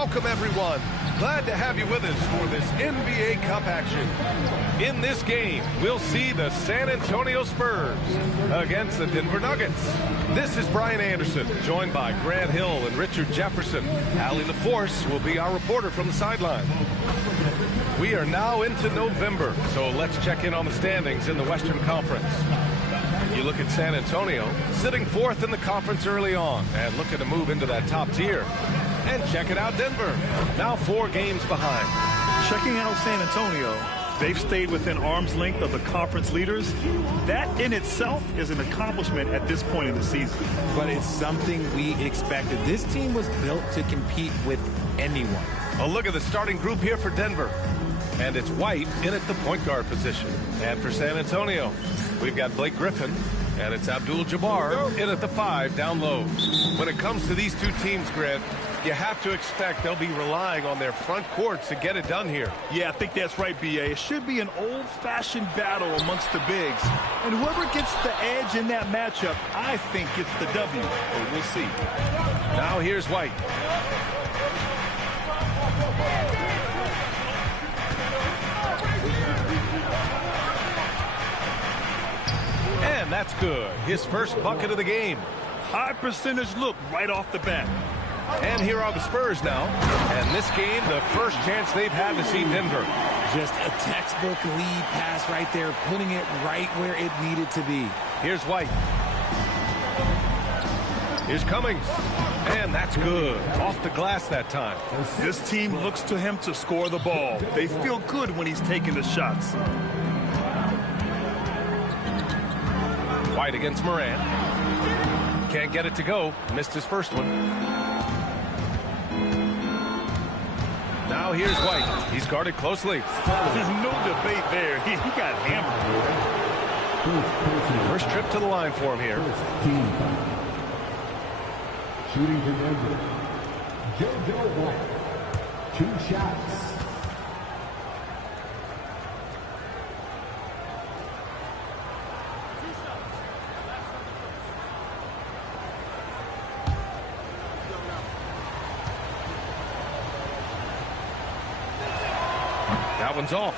Welcome, everyone. Glad to have you with us for this NBA Cup action. In this game, we'll see the San Antonio Spurs against the Denver Nuggets. This is Brian Anderson, joined by Grant Hill and Richard Jefferson. Allie LaForce will be our reporter from the sideline. We are now into November, so let's check in on the standings in the Western Conference. You look at San Antonio, sitting fourth in the conference early on and looking to move into that top tier. And check it out, Denver, now 4 games behind. Checking out San Antonio, they've stayed within arm's length of the conference leaders. That in itself is an accomplishment at this point in the season. But it's something we expected. This team was built to compete with anyone. A look at the starting group here for Denver. And it's White in at the point guard position. And for San Antonio, we've got Blake Griffin, and it's Abdul-Jabbar in at the 5 down low. When it comes to these two teams, Grant, you have to expect they'll be relying on their front courts to get it done here. Yeah, I think that's right, B.A. It should be an old-fashioned battle amongst the bigs. And whoever gets the edge in that matchup, I think gets the W. But we'll see. Now here's White. And that's good. His first bucket of the game. High percentage look right off the bat. And here are the Spurs now. And this game, the first chance they've had to see Denver. Just a textbook lead pass right there, putting it right where it needed to be. Here's White. Here's Cummings. And that's good. Off the glass that time. This team looks to him to score the ball. They feel good when he's taking the shots. White against Morant. Can't get it to go. Missed his first one. Now here's White. He's guarded closely. There's no debate there. He got hammered. First trip to the line for him here. Shooting to Denver. JoJo White. 2 shots. That one's off.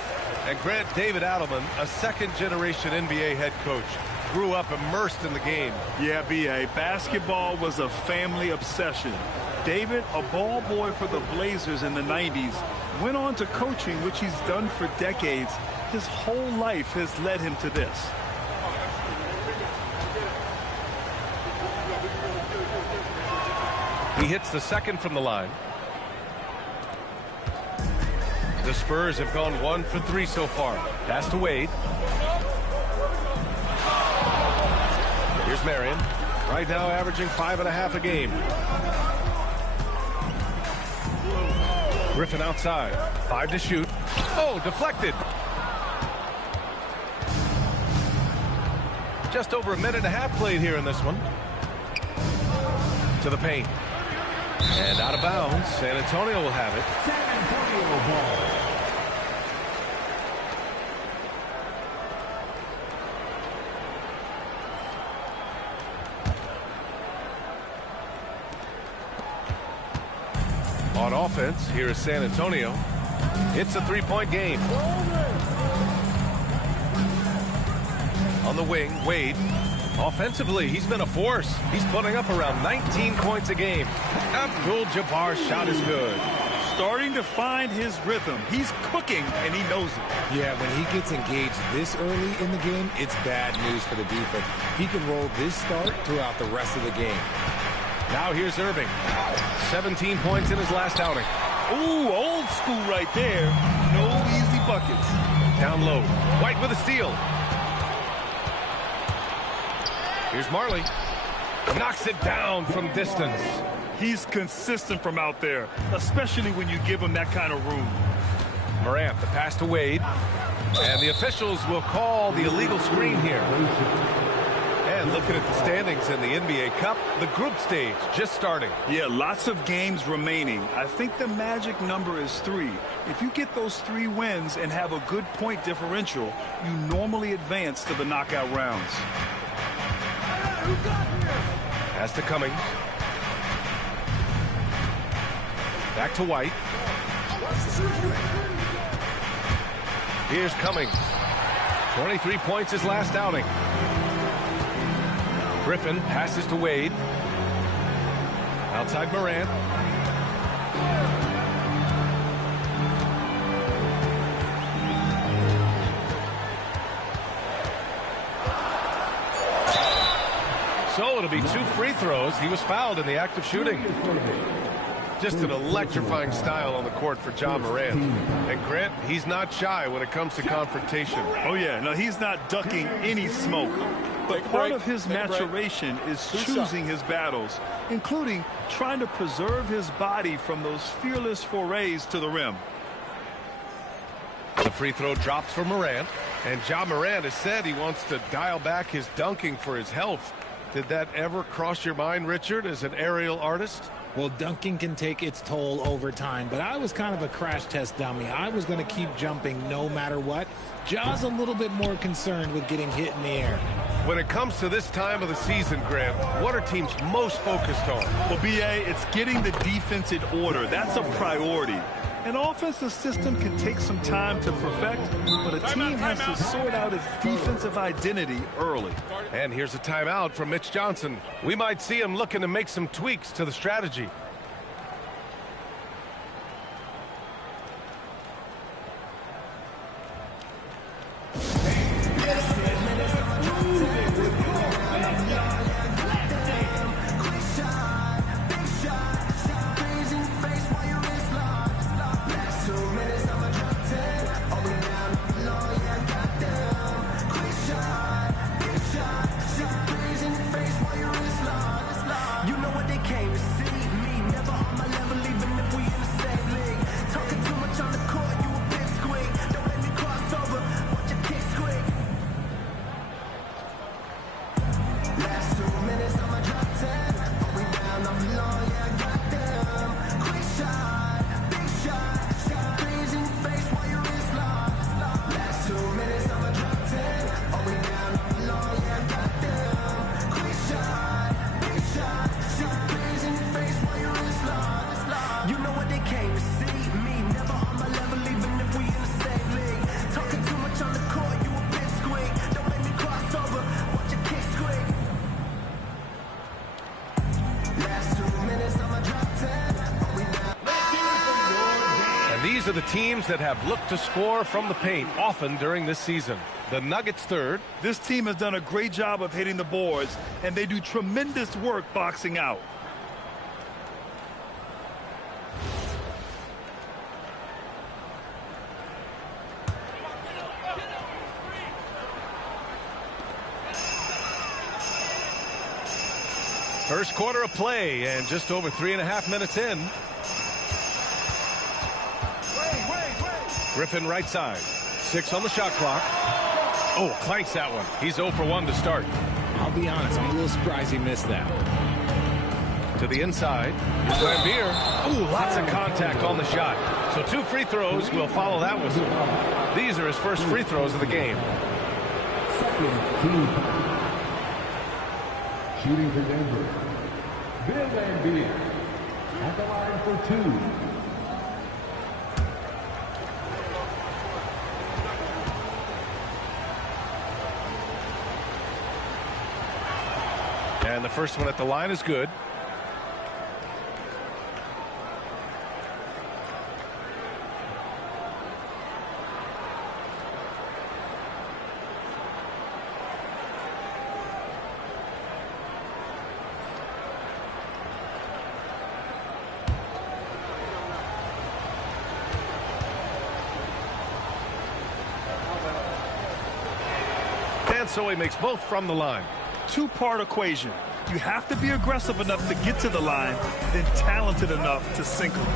And Grant, David Adelman, a second-generation NBA head coach, grew up immersed in the game. Yeah, B.A. Basketball was a family obsession. David, a ball boy for the Blazers in the 90s, went on to coaching, which he's done for decades. His whole life has led him to this. He hits the second from the line. The Spurs have gone 1 for 3 so far. Pass to Wade. Here's Marion. Right now averaging 5.5 a game. Griffin outside. 5 to shoot. Oh, deflected. Just over a minute and a half played here in this one. To the paint. And out of bounds. San Antonio will have it. San Antonio ball. On offense, here is San Antonio. It's a 3-point game. On the wing, Wade. Offensively, he's been a force. He's putting up around 19 points a game. Abdul-Jabbar's shot is good. Starting to find his rhythm. He's cooking, and he knows it. Yeah, when he gets engaged this early in the game, it's bad news for the defense. He can roll this start throughout the rest of the game. Now here's Irving. 17 points in his last outing. Ooh, old school right there. No easy buckets. Down low. White with a steal. Here's Marley. Knocks it down from distance. He's consistent from out there, especially when you give him that kind of room. Morant, the pass to Wade. And the officials will call the illegal screen here. And looking at the standings in the NBA Cup, the group stage just starting. Yeah, lots of games remaining. I think the magic number is 3. If you get those 3 wins and have a good point differential, you normally advance to the knockout rounds. Pass to Cummings. Back to White. Here's Cummings. 23 points his last outing. Griffin passes to Wade. Outside Morant. So it'll be 2 free throws. He was fouled in the act of shooting. Just an electrifying style on the court for John Morant. And Grant, he's not shy when it comes to confrontation. Oh yeah, no, he's not ducking any smoke. But part of his maturation is choosing his battles, including trying to preserve his body from those fearless forays to the rim. The free throw drops for Morant. And John Morant has said he wants to dial back his dunking for his health. Did that ever cross your mind, Richard, as an aerial artist? Well, dunking can take its toll over time, but I was kind of a crash test dummy. I was going to keep jumping no matter what. Ja's a little bit more concerned with getting hit in the air. When it comes to this time of the season, Grant, what are teams most focused on? Well, B.A., it's getting the defense in order. That's a priority. An offensive system can take some time to perfect, but a team has to sort out its defensive identity early. And here's a timeout from Mitch Johnson. We might see him looking to make some tweaks to the strategy. These are the teams that have looked to score from the paint often during this season. The Nuggets third. This team has done a great job of hitting the boards, and they do tremendous work boxing out. First quarter of play, and just over 3.5 minutes in. Griffin right side. 6 on the shot clock. Oh, clanks that one. He's 0 for 1 to start. I'll be honest, I'm a little surprised he missed that. To the inside. Here's Lambeer. Ooh, lots of contact on the shot. So 2 free throws will follow that whistle. These are his first free throws of the game. Second team. Shooting for Denver. Lambeer at the line for 2. And the first one at the line is good. And so he makes both from the line. Two-part equation. You have to be aggressive enough to get to the line, then talented enough to sink them.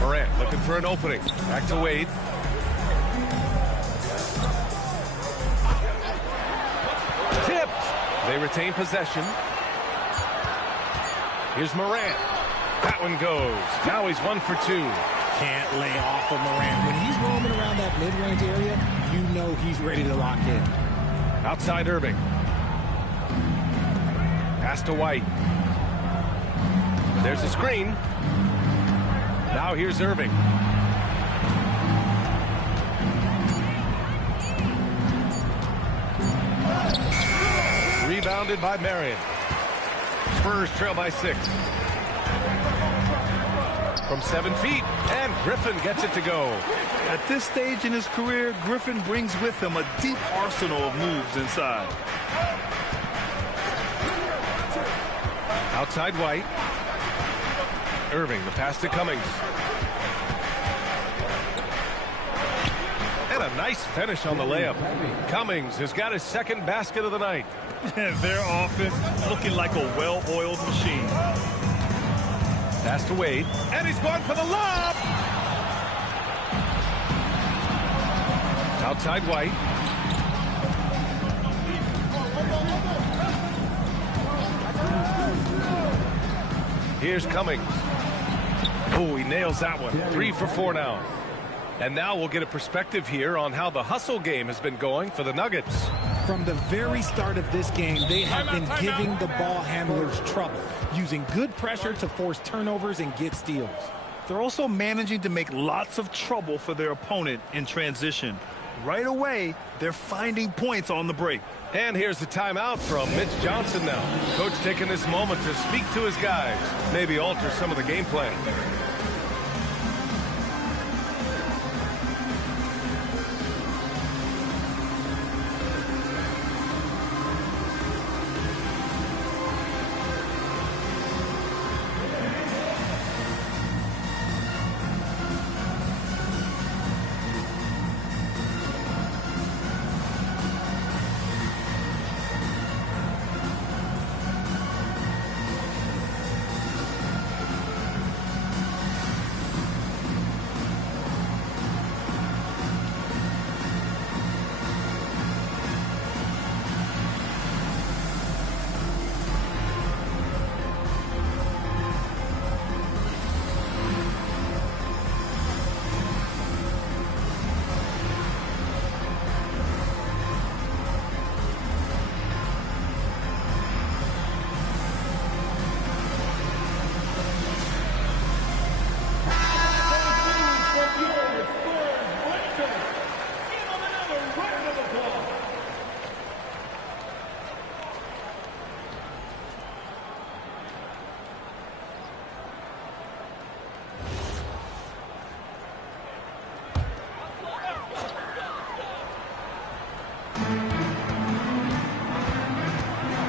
Morant looking for an opening. Back to Wade. Tipped. They retain possession. Here's Morant. That one goes. Now he's 1 for 2. Can't lay off of Morant. When he's roaming around that mid-range area, you know he's ready to lock in. Outside Irving. Pass to White. There's a screen. Now here's Irving. Rebounded by Marion. Spurs trail by 6. From 7 feet, and Griffin gets it to go. At this stage in his career, Griffin brings with him a deep arsenal of moves inside. Outside White. Irving, the pass to Cummings. And a nice finish on the layup. Cummings has got his second basket of the night. Their offense looking like a well-oiled machine. Pass to Wade, and he's going for the lob. Outside White. Here's Cummings. Oh, he nails that one. 3 for 4 now. And now we'll get a perspective here on how the hustle game has been going for the Nuggets. From the very start of this game, they have been giving the ball handlers trouble, using good pressure to force turnovers and get steals. They're also managing to make lots of trouble for their opponent in transition. Right away, they're finding points on the break. And here's the timeout from Mitch Johnson now. Coach taking this moment to speak to his guys, maybe alter some of the game plan.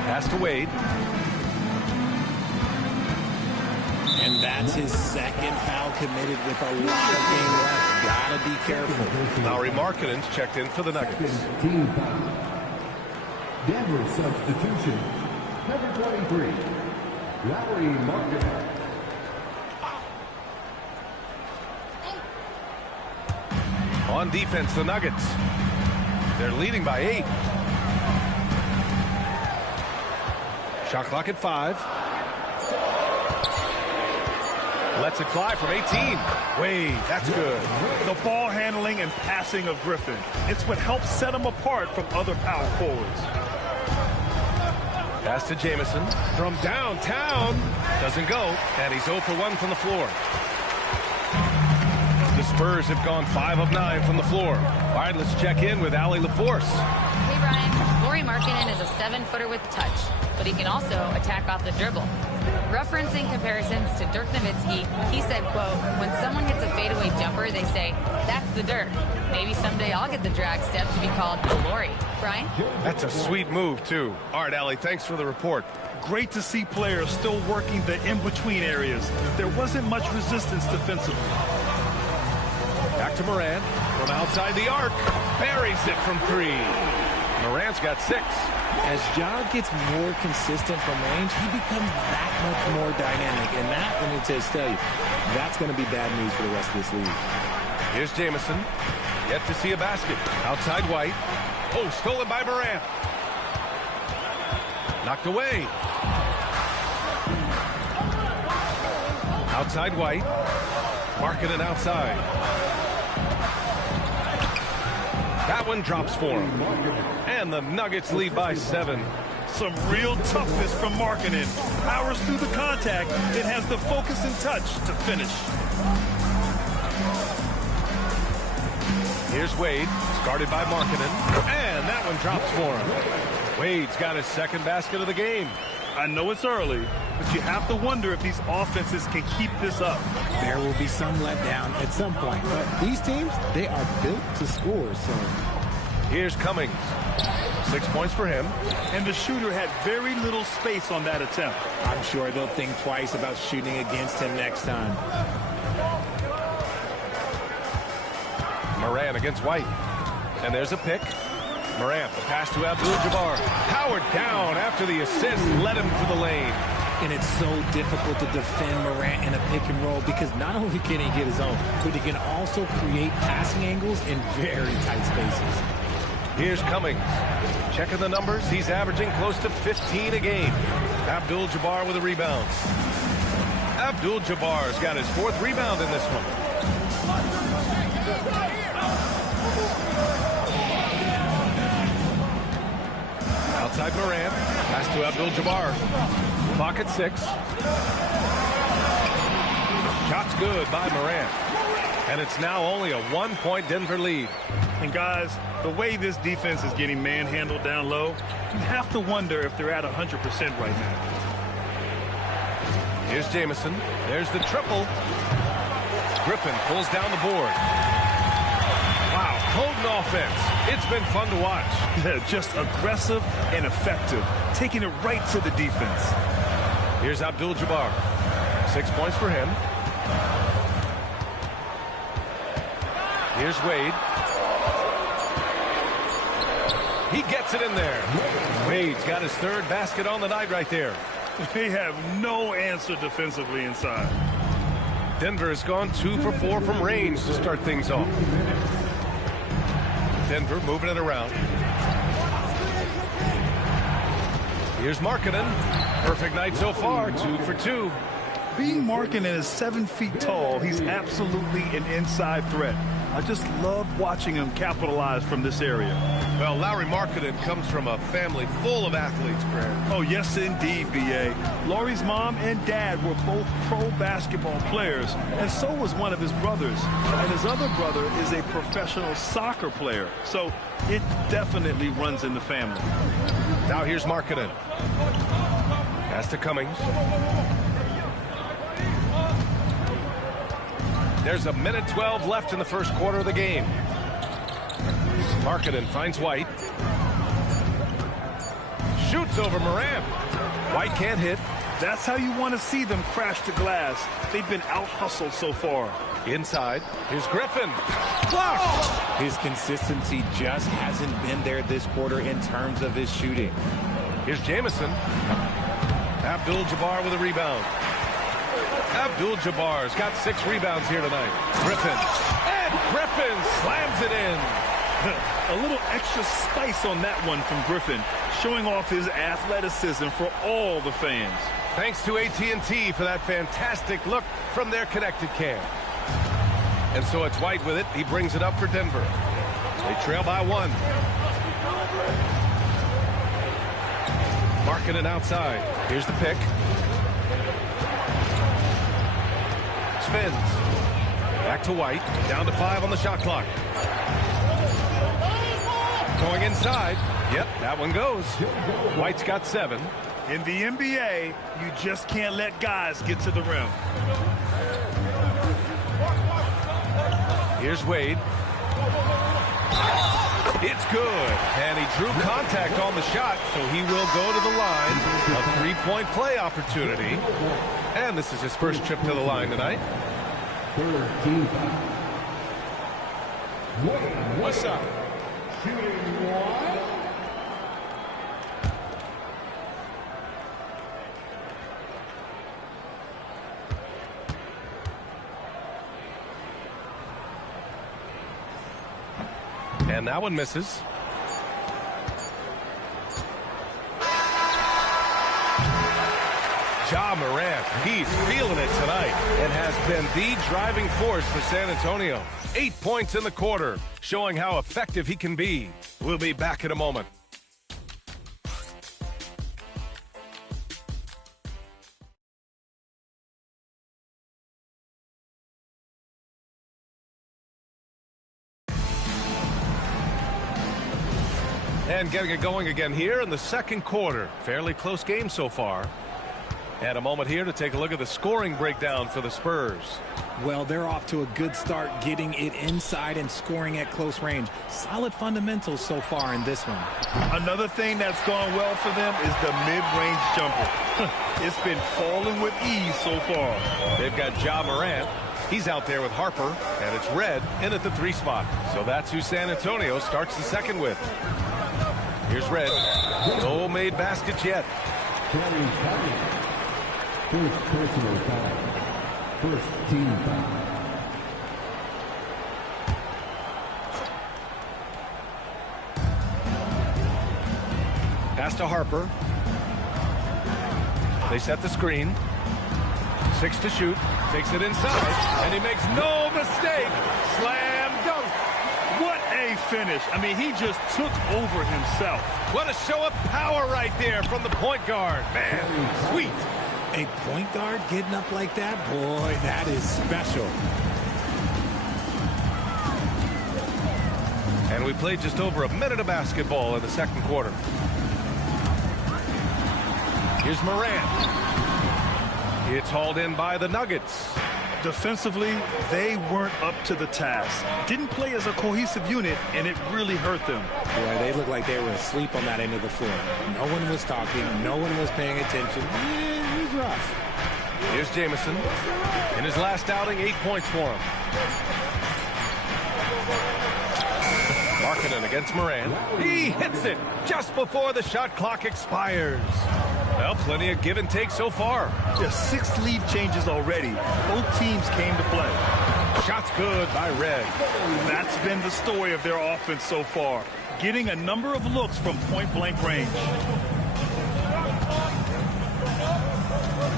Pass to Wade. And that's his second foul committed with a lot of game left. Gotta be careful. Lowry Markkanen's checked in for the Nuggets. Team foul. Denver substitution. Number 23. Lowry Markkanen. On defense, the Nuggets. They're leading by 8. Shot clock at 5. Lets it fly from 18. Wade, that's good. The ball handling and passing of Griffin. It's what helps set him apart from other power forwards. Pass to Jamison from downtown. Doesn't go, and he's 0 for 1 from the floor. The Spurs have gone 5 of 9 from the floor. All right, let's check in with Allie LaForce. Hey, Brian. Lauri Markkanen is a 7-footer with touch, but he can also attack off the dribble. Referencing comparisons to Dirk Nowitzki, he said, quote, when someone hits a fadeaway jumper, they say, that's the Dirk. Maybe someday I'll get the drag step to be called the Lauri. Brian? That's a sweet move, too. All right, Allie, thanks for the report. Great to see players still working the in-between areas. There wasn't much resistance defensively. Back to Morant from outside the arc. Buries it from 3. Morant's got 6. As Ja gets more consistent from range, he becomes that much more dynamic. And that, let me just tell you, that's going to be bad news for the rest of this league. Here's Jamison. Yet to see a basket. Outside White. Oh, stolen by Morant. Knocked away. Outside White. Markkanen outside. That one drops for him. And the Nuggets lead by 7. Some real toughness from Markkanen. Powers through the contact, then has the focus and touch to finish. Here's Wade, guarded by Markkanen, and that one drops for him. Wade's got his second basket of the game. I know it's early, but you have to wonder if these offenses can keep this up. There will be some letdown at some point, but these teams, they are built to score. So here's Cummings. 6 points for him. And the shooter had very little space on that attempt. I'm sure they'll think twice about shooting against him next time. Morant against White. And there's a pick. Morant, the pass to Abdul-Jabbar. Powered down after the assist, led him to the lane. And it's so difficult to defend Morant in a pick and roll because not only can he get his own, but he can also create passing angles in very tight spaces. Here's Cummings. Checking the numbers, he's averaging close to 15 a game. Abdul-Jabbar with a rebound. Abdul-Jabbar's got his 4th rebound in this one. Outside Morant. Pass to Abdul-Jabbar. Clock at 6. Shot's good by Morant. And it's now only a 1-point Denver lead. And guys, the way this defense is getting manhandled down low, you have to wonder if they're at 100% right now. Here's Jamison. There's the triple. Griffin pulls down the board. Wow, potent offense. It's been fun to watch. Yeah, just aggressive and effective, taking it right to the defense. Here's Abdul-Jabbar. 6 points for him. Here's Wade. He gets it in there. Wade's got his 3rd basket on the night right there. They have no answer defensively inside. Denver has gone 2 for 4 from range to start things off. Denver moving it around. Here's Markkanen. Perfect night so far, 2 for 2. Being Markkanen is 7 feet tall, he's absolutely an inside threat. I just love watching him capitalize from this area. Well, Lauri Markkanen comes from a family full of athletes, Grant. Oh, yes, indeed, B.A. Lauri's mom and dad were both pro basketball players, and so was one of his brothers. And his other brother is a professional soccer player, so it definitely runs in the family. Now here's Markkanen. Pass to Cummings. There's 1:12 left in the first quarter of the game. Markkanen finds White. Shoots over Morant. White can't hit. That's how you want to see them crash the glass. They've been out-hustled so far. Inside. Here's Griffin. Blocked. His consistency just hasn't been there this quarter in terms of his shooting. Here's Jamison. Abdul-Jabbar with a rebound. Abdul-Jabbar's got 6 rebounds here tonight. Griffin. And Griffin slams it in. A little extra spice on that one from Griffin, showing off his athleticism for all the fans. Thanks to AT&T for that fantastic look from their connected cam. And so it's White with it. He brings it up for Denver. They trail by 1. Markkanen outside. Here's the pick. Spins. Back to White. Down to 5 on the shot clock. Going inside. Yep, that one goes. White's got 7. In the NBA, you just can't let guys get to the rim. Here's Wade. It's good. And he drew contact on the shot, so he will go to the line. A 3-point play opportunity. And this is his first trip to the line tonight. What's up? Shooting 1. And that one misses. Ja Morant, he's feeling it tonight and has been the driving force for San Antonio. 8 points in the quarter, showing how effective he can be. We'll be back in a moment. And getting it going again here in the second quarter. Fairly close game so far. And a moment here to take a look at the scoring breakdown for the Spurs. Well, they're off to a good start getting it inside and scoring at close range. Solid fundamentals so far in this one. Another thing that's gone well for them is the mid-range jumper. It's been falling with ease so far. They've got Ja Morant. He's out there with Harper, and it's Red in at the 3 spot. So that's who San Antonio starts the second with. Here's Red. No made baskets yet. First personal foul. First team foul. Pass to Harper. They set the screen. 6 to shoot. Takes it inside, and he makes no mistake. Slam dunk. What a finish. I mean, he just took over himself. What a show of power right there from the point guard. Man, sweet. A point guard getting up like that? Boy, that is special. And we played just over a minute of basketball in the second quarter. Here's Morant. It's hauled in by the Nuggets. Defensively, they weren't up to the task. Didn't play as a cohesive unit, and it really hurt them. Boy, they looked like they were asleep on that end of the floor. No one was talking. No one was paying attention. It was rough. Here's Jamison. In his last outing, 8 points for him. Markkanen against Morant. He hits it just before the shot clock expires. Well, plenty of give and take so far. Just 6 lead changes already. Both teams came to play. Shots good by Red. That's been the story of their offense so far. Getting a number of looks from point-blank range.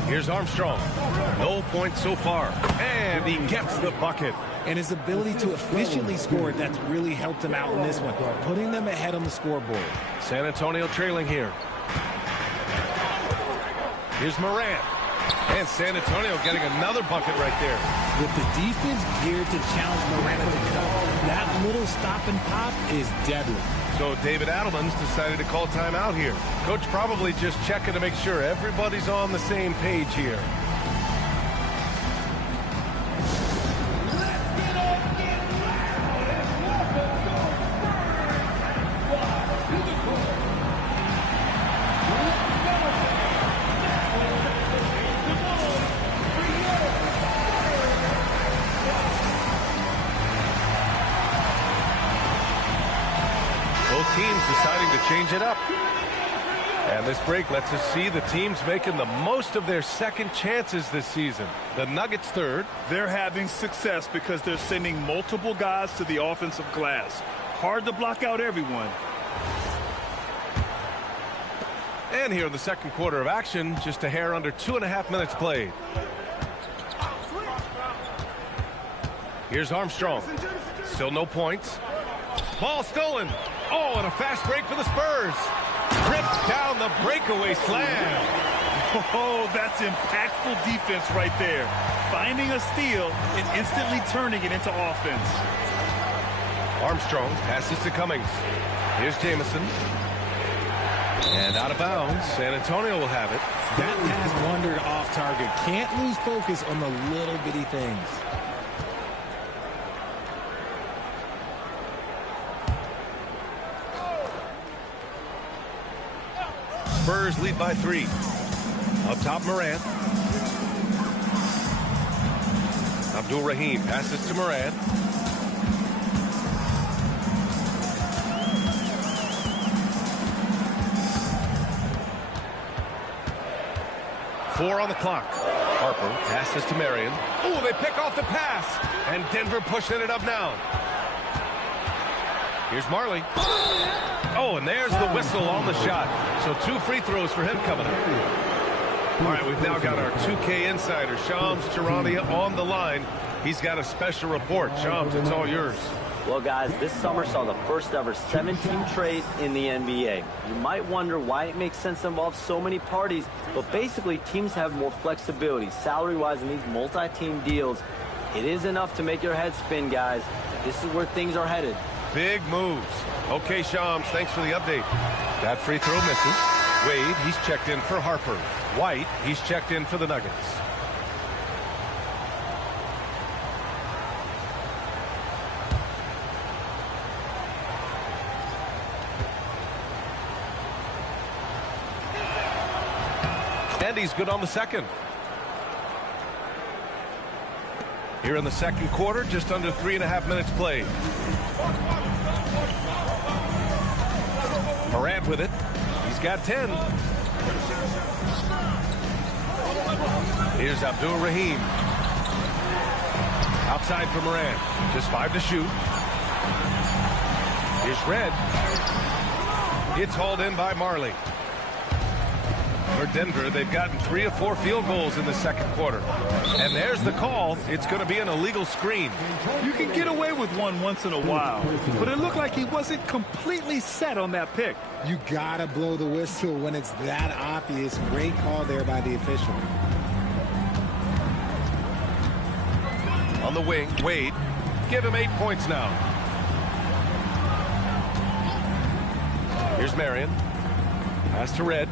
Here's Armstrong. No points so far. And he gets the bucket. And his ability to efficiently score, that's really helped him out in this one, putting them ahead on the scoreboard. San Antonio trailing here. Here's Morant. And San Antonio getting another bucket right there. With the defense geared to challenge Morant at the cup, that little stop and pop is deadly. So David Adelman's decided to call timeout here. Coach probably just checking to make sure everybody's on the same page here. Teams deciding to change it up. And this break lets us see the teams making the most of their second chances this season. The Nuggets third. They're having success because they're sending multiple guys to the offensive glass. Hard to block out everyone. And here in the second quarter of action, just a hair under 2.5 minutes played. Here's Armstrong. Still no points. Ball stolen. Oh, and a fast break for the Spurs. Ripped down the breakaway slam. Oh, that's impactful defense right there. Finding a steal and instantly turning it into offense. Armstrong passes to Cummings. Here's Jamison. And out of bounds. San Antonio will have it. That pass wandered off target. Can't lose focus on the little bitty things. Spurs lead by 3. Up top, Morant. Abdul-Rahim passes to Morant. Four on the clock. Harper passes to Marion. Oh, they pick off the pass. And Denver pushing it up now. Here's Marley. Oh, and there's the whistle on the shot. So 2 free throws for him coming up. All right, we've now got our 2K insider, Shams Charania, on the line. He's got a special report. Shams, it's all yours. Well, guys, this summer saw the first ever 7-team trade in the NBA. You might wonder why it makes sense to involve so many parties, but basically teams have more flexibility salary-wise in these multi-team deals. It is enough to make your head spin, guys. This is where things are headed. big moves. Okay, Shams, thanks for the update. That free throw misses. Wade, he's checked in for Harper. White, he's checked in for the Nuggets. And he's good on the second. Here in the second quarter, just under 3.5 minutes played. Morant with it. He's got 10. Here's Abdul-Rahim. Outside for Morant. Just 5 to shoot. Here's Red. It's hauled in by Marley. For Denver, they've gotten 3 of 4 field goals in the second quarter. And there's the call. It's going to be an illegal screen. You can get away with one once in a while, but it looked like he wasn't completely set on that pick. You got to blow the whistle when it's that obvious. Great call there by the official. On the wing, Wade. Give him 8 points now. Here's Marion. Pass to Red.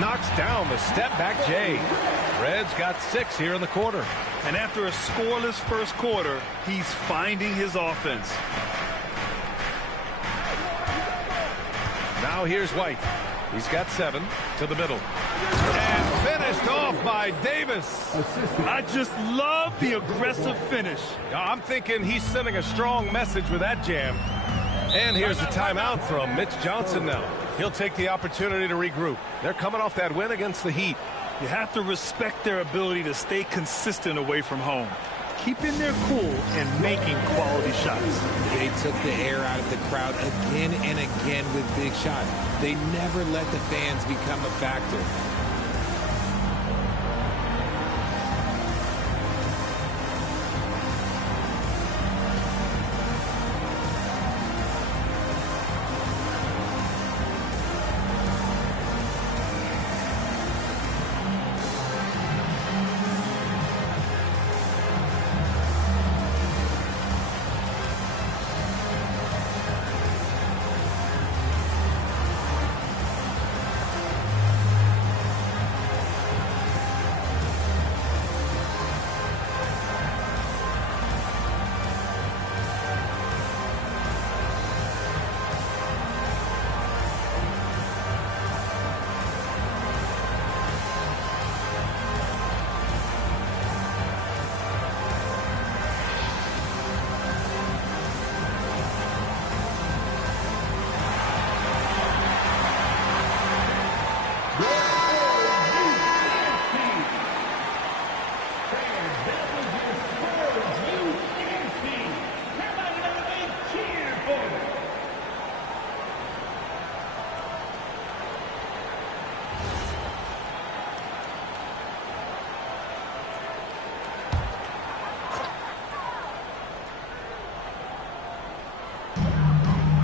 Knocks down the step-back Jay. Red's got 6 here in the quarter. And after a scoreless first quarter, he's finding his offense. Now here's White. He's got 7 to the middle. And finished off by Davis. I just love the aggressive finish. I'm thinking he's sending a strong message with that jam. And here's the timeout from Mitch Johnson now. He'll take the opportunity to regroup. They're coming off that win against the Heat. You have to respect their ability to stay consistent away from home, keeping their cool and making quality shots. They took the air out of the crowd again and again with big shots. They never let the fans become a factor.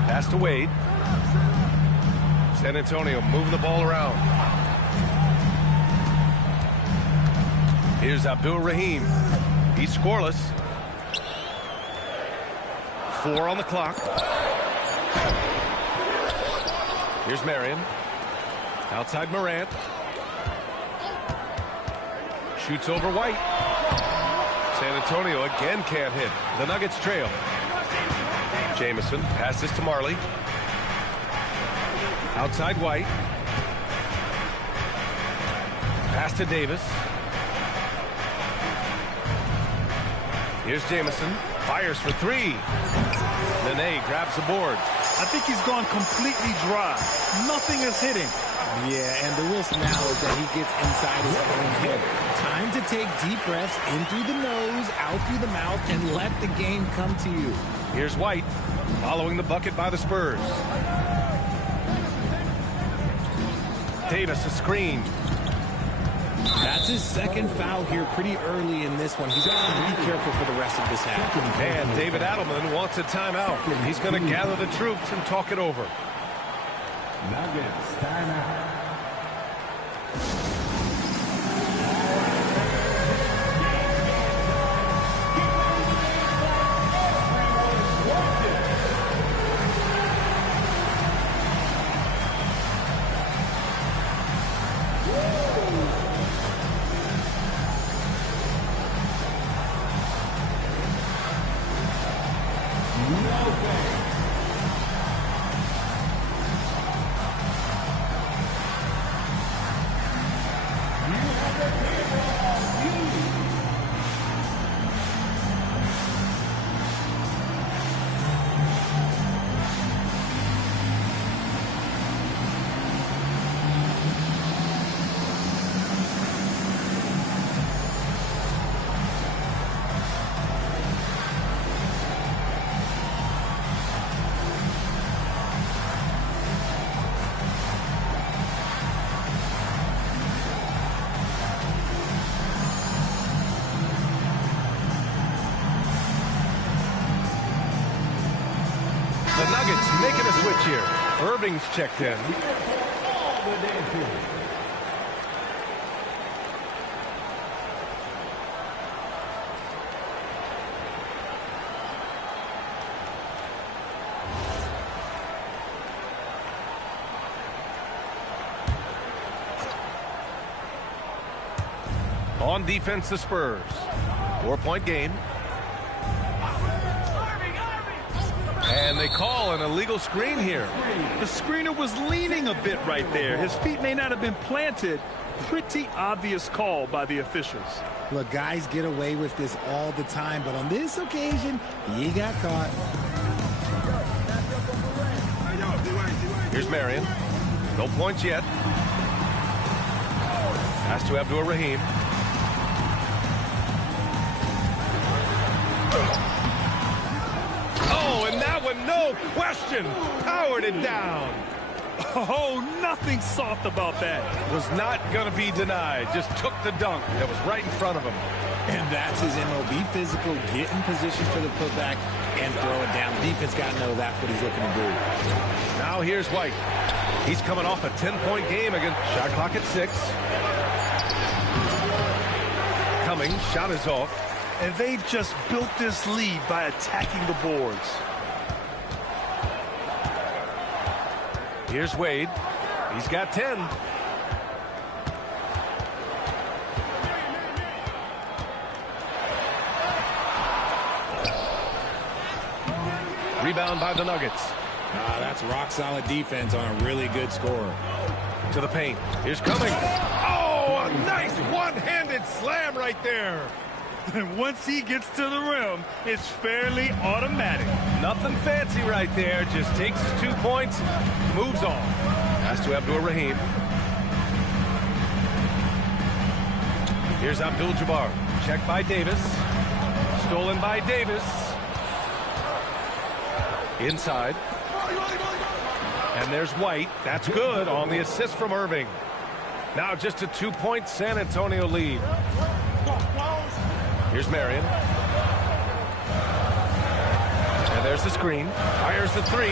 Pass to Wade. San Antonio moving the ball around. Here's Abdul-Rahim. He's scoreless. 4 on the clock. Here's Marion. Outside Morant. Shoots over White. San Antonio again can't hit. The Nuggets trail. Jamison passes to Marley. Outside White. Pass to Davis. Here's Jamison. Fires for 3. Nene grabs the board. I think he's gone completely dry. Nothing is hitting. Yeah, and the risk now is that he gets inside his own head. Time to take deep breaths in through the nose, out through the mouth, and let the game come to you. Here's White, following the bucket by the Spurs. Davis a screen. That's his second foul here pretty early in this one. He's got to be careful for the rest of this half. And David Adelman wants a timeout. He's going to gather the troops and talk it over. Nuggets timeout. switch here. Irving's checked in. On defense, the Spurs. 4-point game. And they call an illegal screen here. The screener was leaning a bit right there. His feet may not have been planted. Pretty obvious call by the officials. Look, guys get away with this all the time, but on this occasion, he got caught. Here's Marion. No points yet. Pass to Abdul-Rahim. Oh, and that one, no question, powered it down. Oh, nothing soft about that. Was not going to be denied. Just took the dunk that was right in front of him. And that's his MO. Be physical, get in position for the putback, and throw it down. The defense got to know that's what he's looking to do. Now here's White. He's coming off a 10-point game against shot clock at 6. Cummings, shot is off. And they've just built this lead by attacking the boards. Here's Wade. He's got 10. Rebound by the Nuggets. That's rock-solid defense on a really good score. To the paint. Here's Cummings. Oh, a nice one-handed slam right there. And once he gets to the rim, it's fairly automatic. Nothing fancy right there. Just takes his 2 points, moves on. Pass to Abdul-Rahim. Here's Abdul-Jabbar. Checked by Davis. Stolen by Davis. Inside. And there's White. That's good on the assist from Irving. Now just a 2-point San Antonio lead. Here's Marion. And there's the screen. Fires the 3.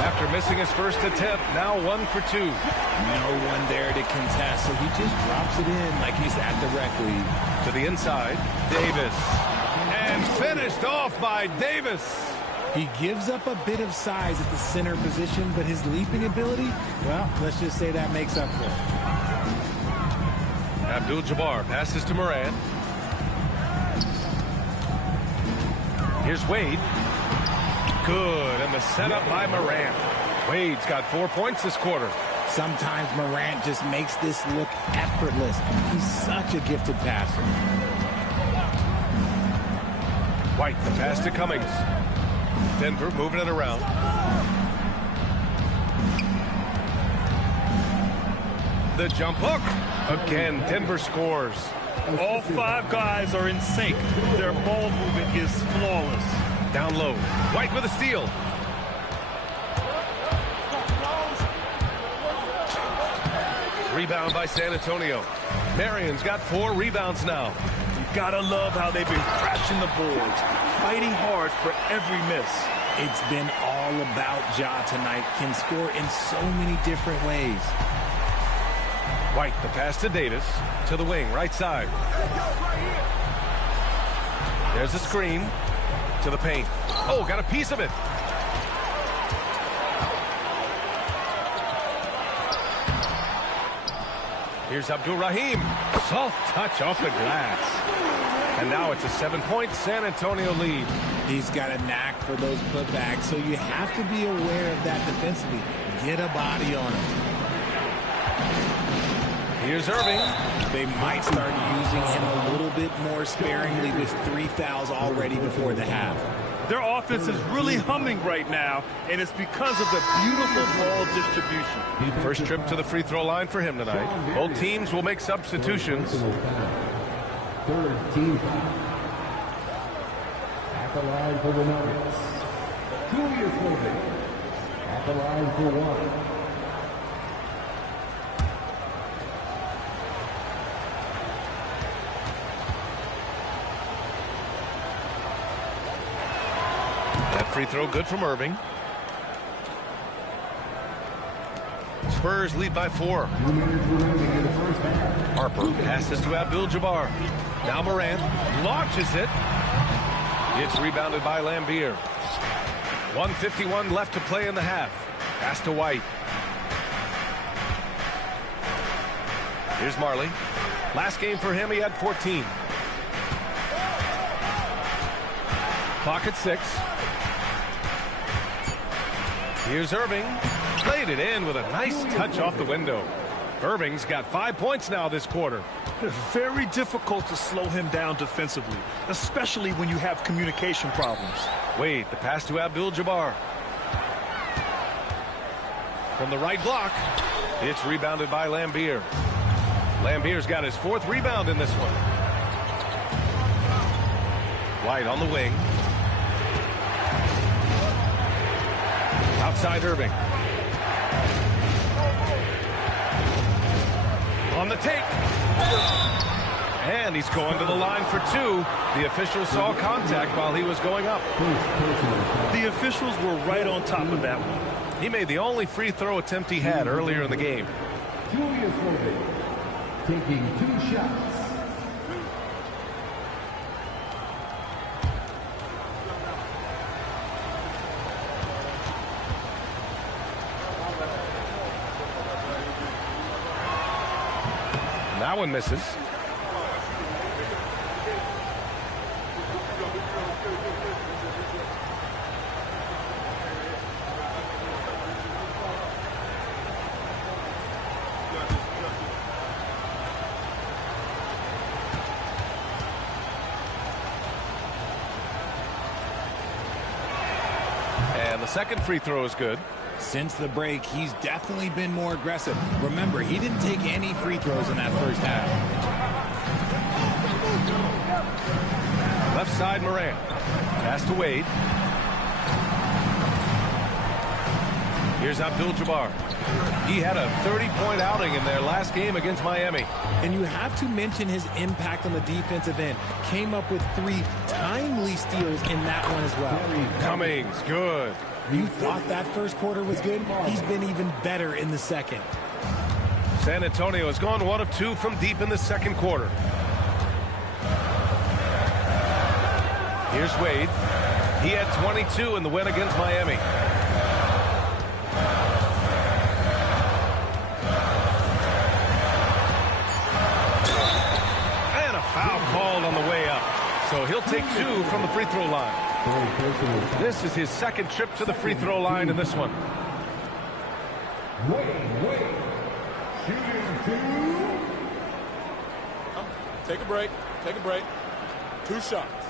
After missing his first attempt, now 1 for 2. No one there to contest, so he just drops it in like he's at the rec league. To the inside, Davis. And finished off by Davis. He gives up a bit of size at the center position, but his leaping ability, well, let's just say that makes up for it. Abdul-Jabbar passes to Morant. Here's Wade. Good, and the setup by Morant. Wade's got 4 points this quarter. Sometimes Morant just makes this look effortless. He's such a gifted passer. White, the pass to Cummings. Denver moving it around. The jump hook. Again, Denver scores. All 5 guys are in sync. Their ball movement is flawless. Down low. White with a steal. Rebound by San Antonio. Marion's got 4 rebounds now. You gotta love how they've been crashing the boards, fighting hard for every miss. It's been all about Ja tonight. Can score in so many different ways. White, the pass to Davis. To the wing, right side. There's a screen. To the paint. Oh, got a piece of it. Here's Abdul-Rahim. Soft touch off the glass. And now it's a 7-point San Antonio lead. He's got a knack for those putbacks, so you have to be aware of that defensively. Get a body on him. Here's Irving. They might start using him a little bit more sparingly with 3 fouls already before the half. Their offense is really humming right now, and it's because of the beautiful ball distribution. First trip to the free throw line for him tonight. Both teams will make substitutions. Third team foul. At the line for the Nuggets, Julius Irving. At the line for 1. That free throw good from Irving. Spurs lead by 4. 2 minutes remaining in the first half. Harper passes to Abdul-Jabbar. Now Morant launches it. It's rebounded by Lambier. 1:51 left to play in the half. Pass to White. Here's Marley. Last game for him, he had 14. Clock at 6. Here's Irving. Played it in with a nice touch off the window. Irving's got 5 points now this quarter. Very difficult to slow him down defensively, especially when you have communication problems. Wade, the pass to Abdul-Jabbar. From the right block, it's rebounded by Lambier. Lambier's got his 4th rebound in this one. White on the wing. Outside Irving. On the take. And he's going to the line for 2. The official saw contact while he was going up. The officials were right on top of that one. He made the only free throw attempt he had earlier in the game. Julius Irving taking 2 shots. That one misses. And the second free throw is good. Since the break, he's definitely been more aggressive. Remember, he didn't take any free throws in that first half. Left side, Morant. Pass to Wade. Here's Abdul-Jabbar. He had a 30-point outing in their last game against Miami. And you have to mention his impact on the defensive end. Came up with 3 timely steals in that one as well. Cummings, good. You thought that first quarter was good? He's been even better in the second. San Antonio has gone 1 of 2 from deep in the second quarter. Here's Wade. He had 22 in the win against Miami. And a foul called on the way up. So he'll take 2 from the free throw line. This is his second trip to the free throw line in this one. Wade, shooting 2. Take a break. Take a break. 2 shots.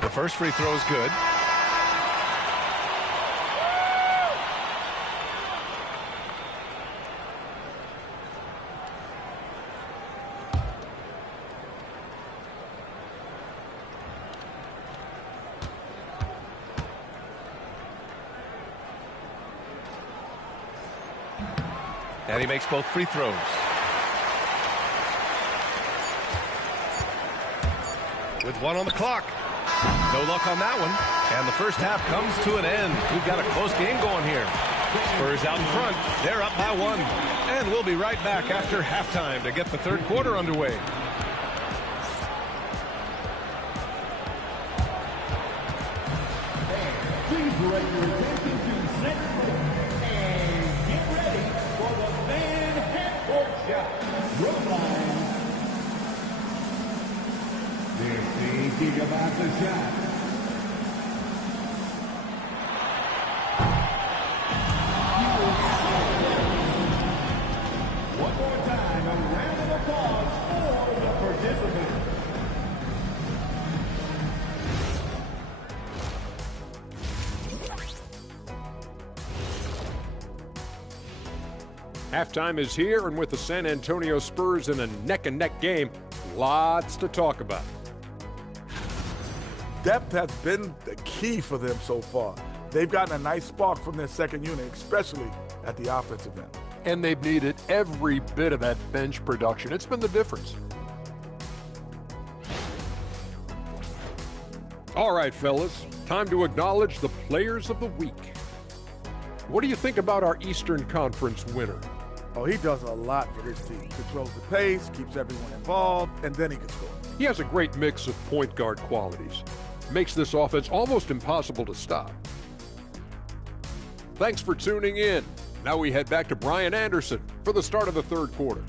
The first free throw is good. And he makes both free throws. With 1 on the clock. No luck on that one. And the first half comes to an end. We've got a close game going here. Spurs out in front. They're up by 1. And we'll be right back after halftime to get the third quarter underway. Please direct your attention to center court and get ready for the fan half-court shot. Road line. They're thinking about the shot. One more time, a round of applause for the participants. Halftime is here, and with the San Antonio Spurs in a neck-and-neck game, lots to talk about. Depth has been the key for them so far. They've gotten a nice spark from their second unit, especially at the offensive end. And they've needed every bit of that bench production. It's been the difference. All right, fellas, time to acknowledge the players of the week. What do you think about our Eastern Conference winner? Oh, he does a lot for his team. Controls the pace, keeps everyone involved, and then he can score. He has a great mix of point guard qualities. Makes this offense almost impossible to stop. Thanks for tuning in. Now we head back to Brian Anderson for the start of the third quarter.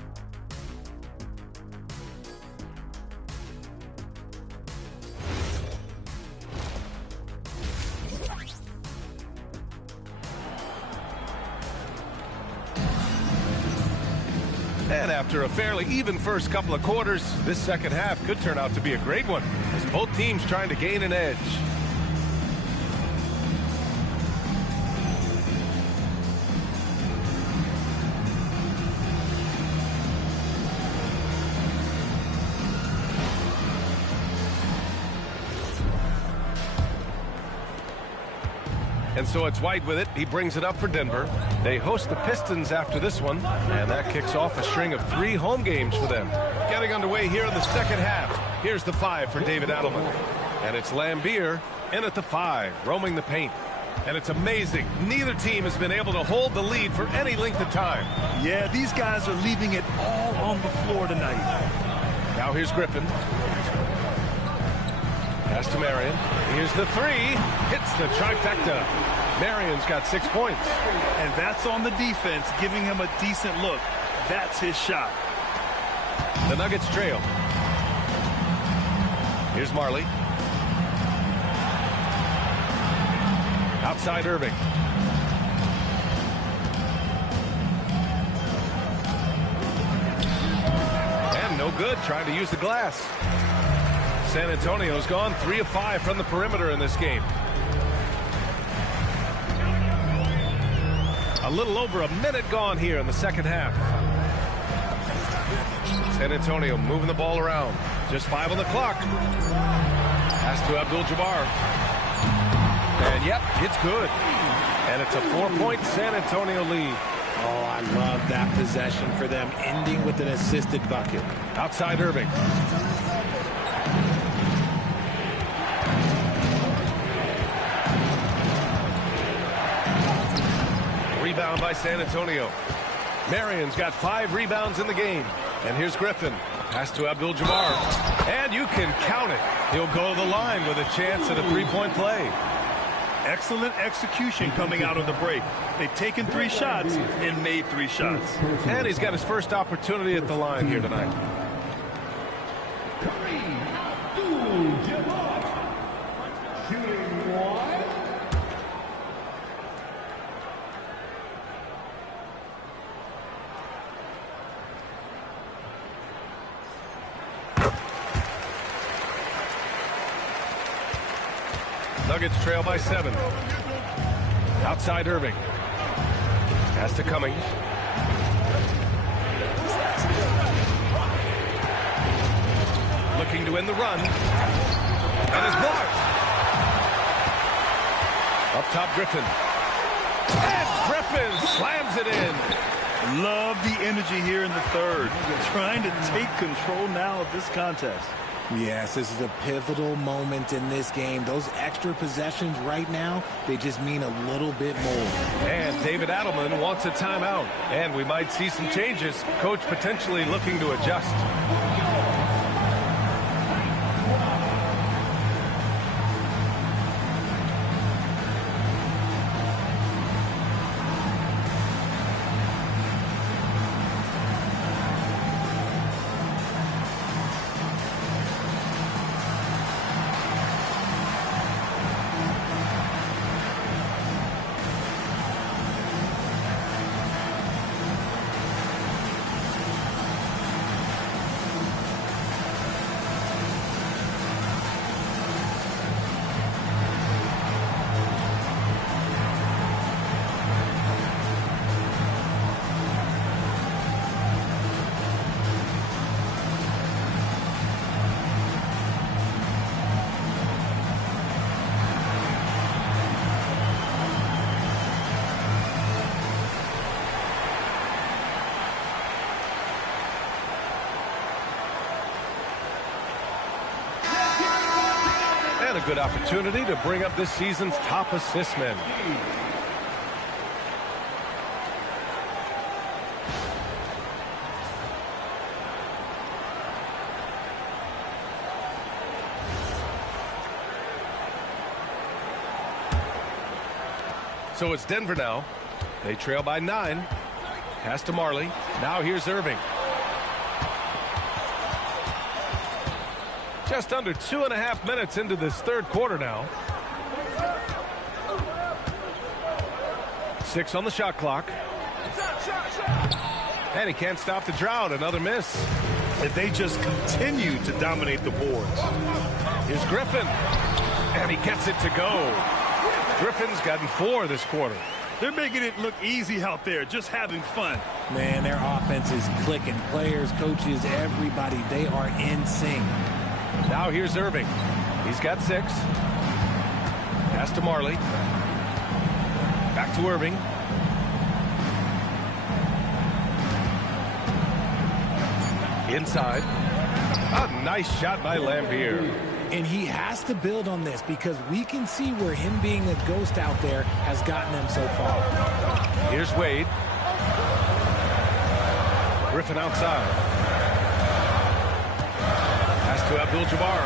And after a fairly even first couple of quarters, this second half could turn out to be a great one, as both teams trying to gain an edge. And so it's White with it. He brings it up for Denver. They host the Pistons after this one, and that kicks off a string of 3 home games for them. Getting underway here in the second half. Here's the 5 for David Adelman. And it's Lambier in at the 5, roaming the paint. And it's amazing. Neither team has been able to hold the lead for any length of time. Yeah, these guys are leaving it all on the floor tonight. Now here's Griffin. Pass to Marion. Here's the 3. Hits the trifecta. Marion's got 6 points. And that's on the defense, giving him a decent look. That's his shot. The Nuggets trail. Here's Marley. Outside Irving. And no good, trying to use the glass. San Antonio's gone 3 of 5 from the perimeter in this game. A little over a minute gone here in the second half. San Antonio moving the ball around. Just 5 on the clock. Pass to Abdul-Jabbar. And yep, it's good. And it's a 4-point San Antonio lead. Oh, I love that possession for them, ending with an assisted bucket. Outside Irving. Rebound by San Antonio. Marion's got 5 rebounds in the game. And here's Griffin. Pass to Abdul-Jabbar. And you can count it. He'll go to the line with a chance at a 3-point play. Excellent execution coming out of the break. They've taken 3 shots and made 3 shots. And he's got his first opportunity at the line here tonight. Shooting 1. Nuggets trail by 7. Outside Irving. Pass to Cummings. Looking to win the run. And is blocked. Up top, Griffin. And Griffin slams it in. Love the energy here in the third. Trying to take control now of this contest. Yes, this is a pivotal moment in this game. Those extra possessions right now, they just mean a little bit more. And David Adelman wants a timeout. And we might see some changes. Coach potentially looking to adjust. a good opportunity to bring up this season's top assist men. So it's Denver now. They trail by 9. Pass to Marley. Now here's Irving. Just under 2.5 minutes into this third quarter now. 6 on the shot clock. And he can't stop the drought. Another miss. If they just continue to dominate the boards. Here's Griffin. And he gets it to go. Griffin's gotten 4 this quarter. They're making it look easy out there, just having fun. Man, their offense is clicking. Players, coaches, everybody, they are in sync. Now here's Irving. He's got 6. Pass to Marley. Back to Irving. Inside. A nice shot by Lambier. And he has to build on this because we can see where him being a ghost out there has gotten them so far. Here's Wade. Griffin outside. Pass to Abdul-Jabbar.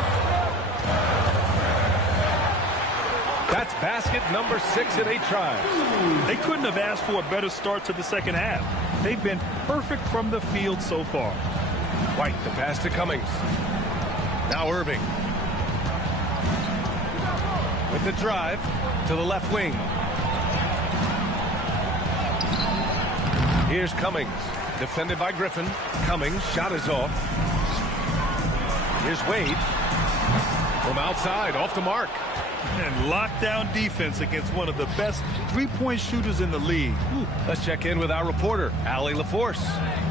That's basket number 6 in 8 tries. They couldn't have asked for a better start to the second half. They've been perfect from the field so far. White, the pass to Cummings. Now Irving. With the drive to the left wing. Here's Cummings. Defended by Griffin. Cummings, shot is off. Here's Wade. From outside, off the mark. And lockdown defense against one of the best three-point shooters in the league. Let's check in with our reporter, Allie LaForce.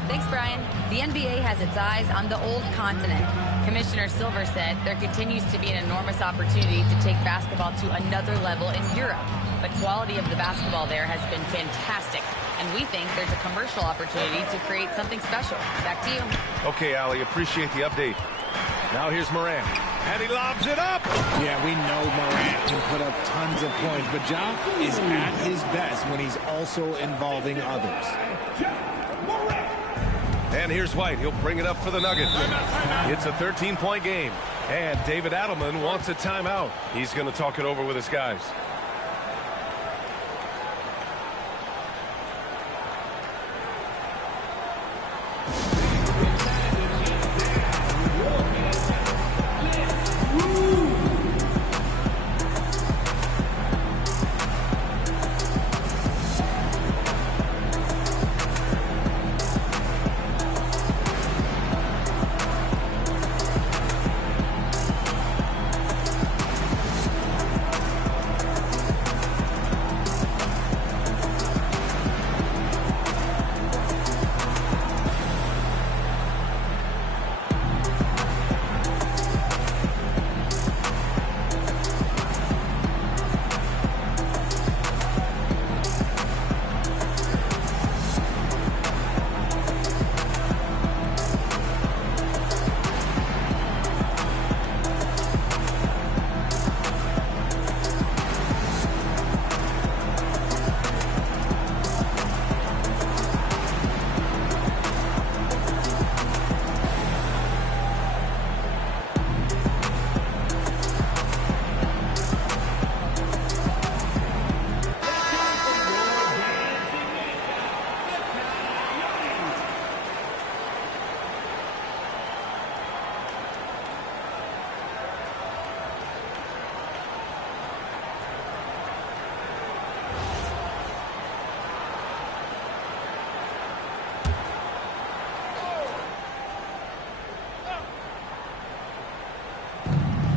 Thanks, Brian. The NBA has its eyes on the old continent. Commissioner Silver said there continues to be an enormous opportunity to take basketball to another level in Europe. The quality of the basketball there has been fantastic, and we think there's a commercial opportunity to create something special. Back to you. Okay, Allie, appreciate the update. Now here's Morant. And he lobs it up. Yeah, we know Morant can put up tons of points, but Ja is at his best when he's also involving others. And here's White. He'll bring it up for the Nuggets. It's a 13-point game. And David Adelman wants a timeout. He's going to talk it over with his guys.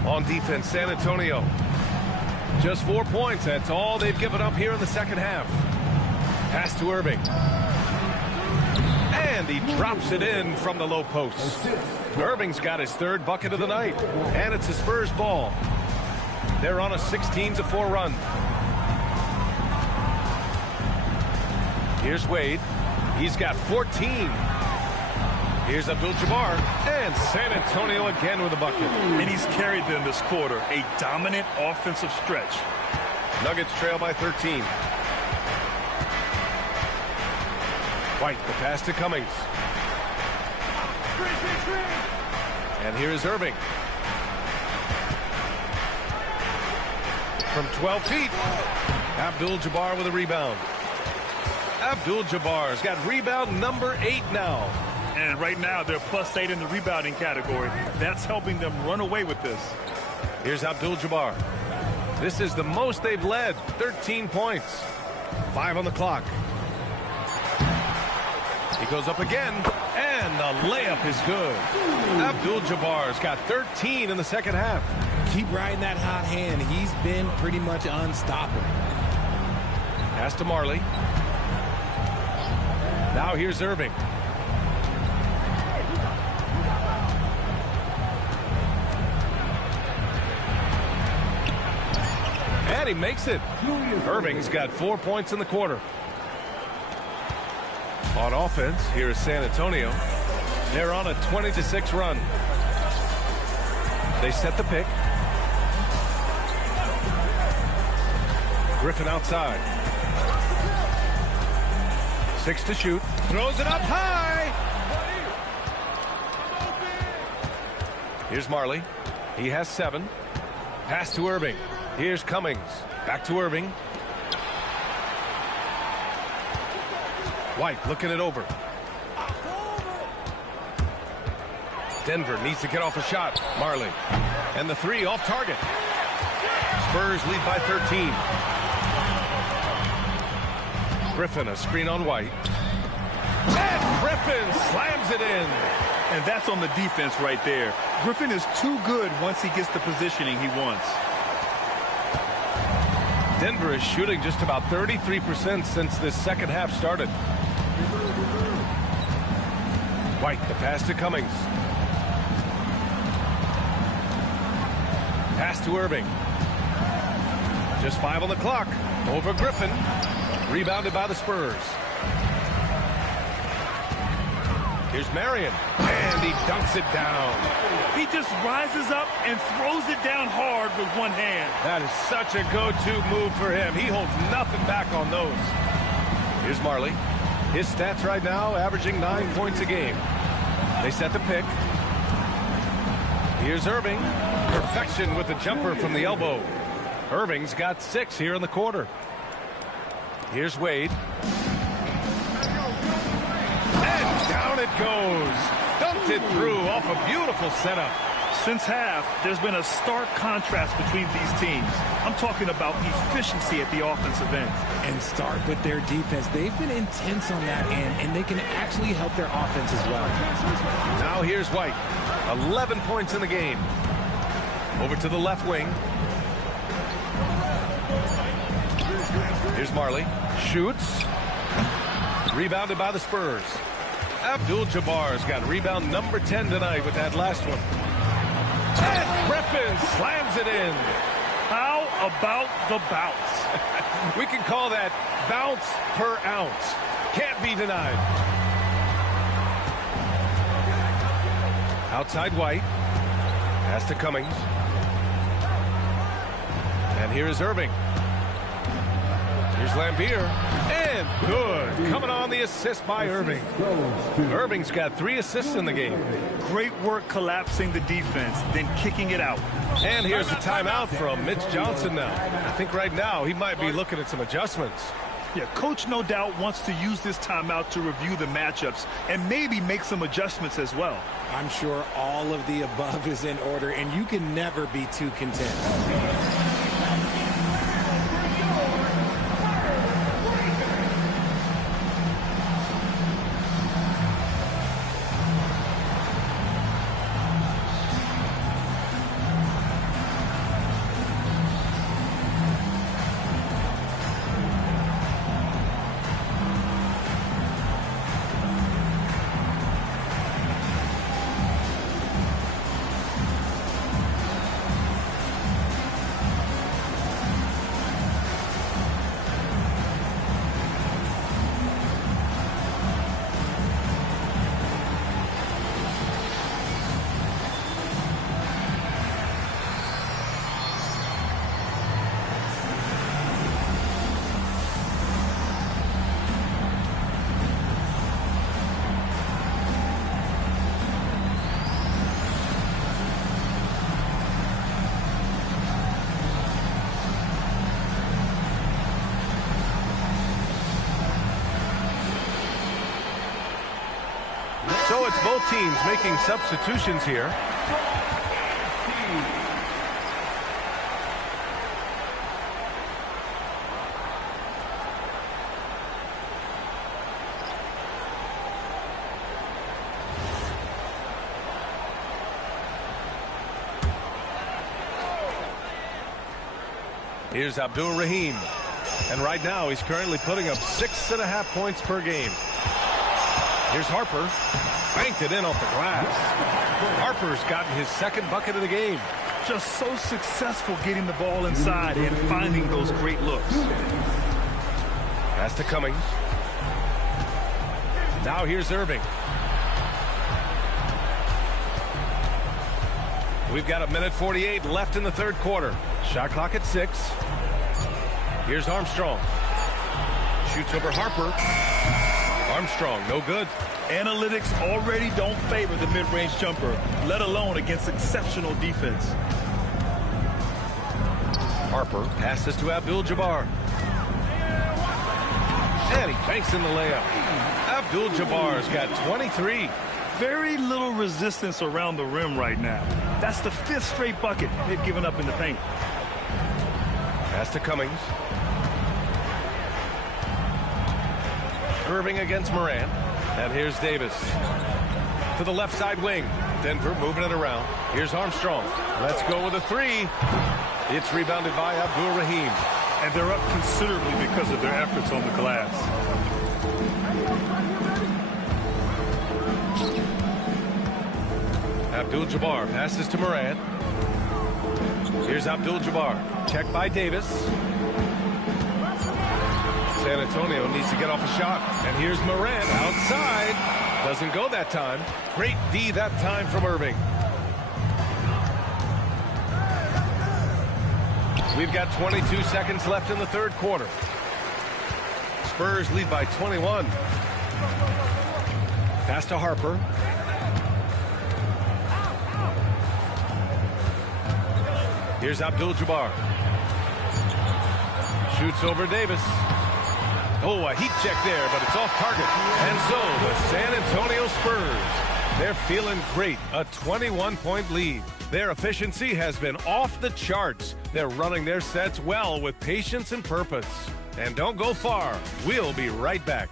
On defense, San Antonio. Just 4 points. That's all they've given up here in the second half. Pass to Irving. And he drops it in from the low post. Irving's got his 3rd bucket of the night. And it's the Spurs ball. They're on a 16-4 run. Here's Wade. He's got 14. Here's Abdul-Jabbar, and San Antonio again with a bucket. And he's carried them this quarter, a dominant offensive stretch. Nuggets trail by 13. White, the pass to Cummings. And here is Irving. From 12 feet, Abdul-Jabbar with a rebound. Abdul-Jabbar's got rebound number 8 now. And right now, they're +8 in the rebounding category. That's helping them run away with this. Here's Abdul-Jabbar. This is the most they've led, 13 points. 5 on the clock. He goes up again, and the layup is good. Abdul-Jabbar's got 13 in the second half. Keep riding that hot hand. He's been pretty much unstoppable. Pass to Marley. Now here's Irving. And he makes it. Irving's got 4 points in the quarter. On offense, here is San Antonio. They're on a 20-6 run. They set the pick. Griffin outside. 6 to shoot. Throws it up high. Here's Marley. He has 7. Pass to Irving. Here's Cummings. Back to Irving. White looking it over. Denver needs to get off a shot. Marley. And the 3 off target. Spurs lead by 13. Griffin, a screen on White. And Griffin slams it in. And that's on the defense right there. Griffin is too good once he gets the positioning he wants. Denver is shooting just about 33% since this second half started. White, the pass to Cummings. Pass to Irving. Just 5 on the clock. Over Griffin. Rebounded by the Spurs. Here's Marion. And he dunks it down. He just rises up and throws it down hard with one hand. That is such a go-to move for him. He holds nothing back on those. Here's Marley. His stats right now averaging 9 points a game. They set the pick. Here's Irving. Perfection with the jumper from the elbow. Irving's got 6 here in the quarter. Here's Wade. And down it goes. Dumped it through off a beautiful setup. Since half, there's been a stark contrast between these teams. I'm talking about efficiency at the offensive end. And start with their defense. They've been intense on that end, and they can actually help their offense as well. Now here's White. 11 points in the game. Over to the left wing. Here's Marley. Shoots. Rebounded by the Spurs. Abdul-Jabbar's got rebound number 10 tonight with that last one. And Griffin slams it in. How about the bounce? We can call that bounce per ounce. Can't be denied. Outside White. Pass to Cummings. And here is Irving. Here's Lambier. And good. Coming on the assist by Irving. Irving's got 3 assists in the game. Great work collapsing the defense, then kicking it out. And here's a timeout from Mitch Johnson now. I think right now he might be looking at some adjustments. Yeah, coach no doubt wants to use this timeout to review the matchups and maybe make some adjustments as well. I'm sure all of the above is in order, and you can never be too content. it's both teams making substitutions here. Here's Abdul-Rahim. And right now, he's currently putting up 6.5 points per game. Here's Harper. Banked it in off the glass. Harper's gotten his second bucket of the game. Just so successful getting the ball inside and finding those great looks. Pass to Cummings. Now here's Irving. We've got 1:48 left in the third quarter. Shot clock at 6. Here's Armstrong. Shoots over Harper. Armstrong, no good. Analytics already don't favor the mid-range jumper, let alone against exceptional defense. Harper passes to Abdul-Jabbar. And he banks in the layup. Abdul-Jabbar's got 23. Very little resistance around the rim right now. That's the 5th straight bucket they've given up in the paint. Pass to Cummings. Irving against Morant. And here's Davis. To the left side wing. Denver moving it around. Here's Armstrong. Let's go with a 3. It's rebounded by Abdul-Rahim. And they're up considerably because of their efforts on the glass. Abdul-Jabbar passes to Morant. Here's Abdul-Jabbar. Checked by Davis. San Antonio needs to get off a shot. And here's Morant outside. Doesn't go that time. Great D that time from Irving. We've got 22 seconds left in the third quarter. Spurs lead by 21. Pass to Harper. Here's Abdul-Jabbar. Shoots over Davis. Oh, a heat check there, but it's off target. And so the San Antonio Spurs, they're feeling great. A 21-point lead. Their efficiency has been off the charts. They're running their sets well with patience and purpose. And don't go far. We'll be right back.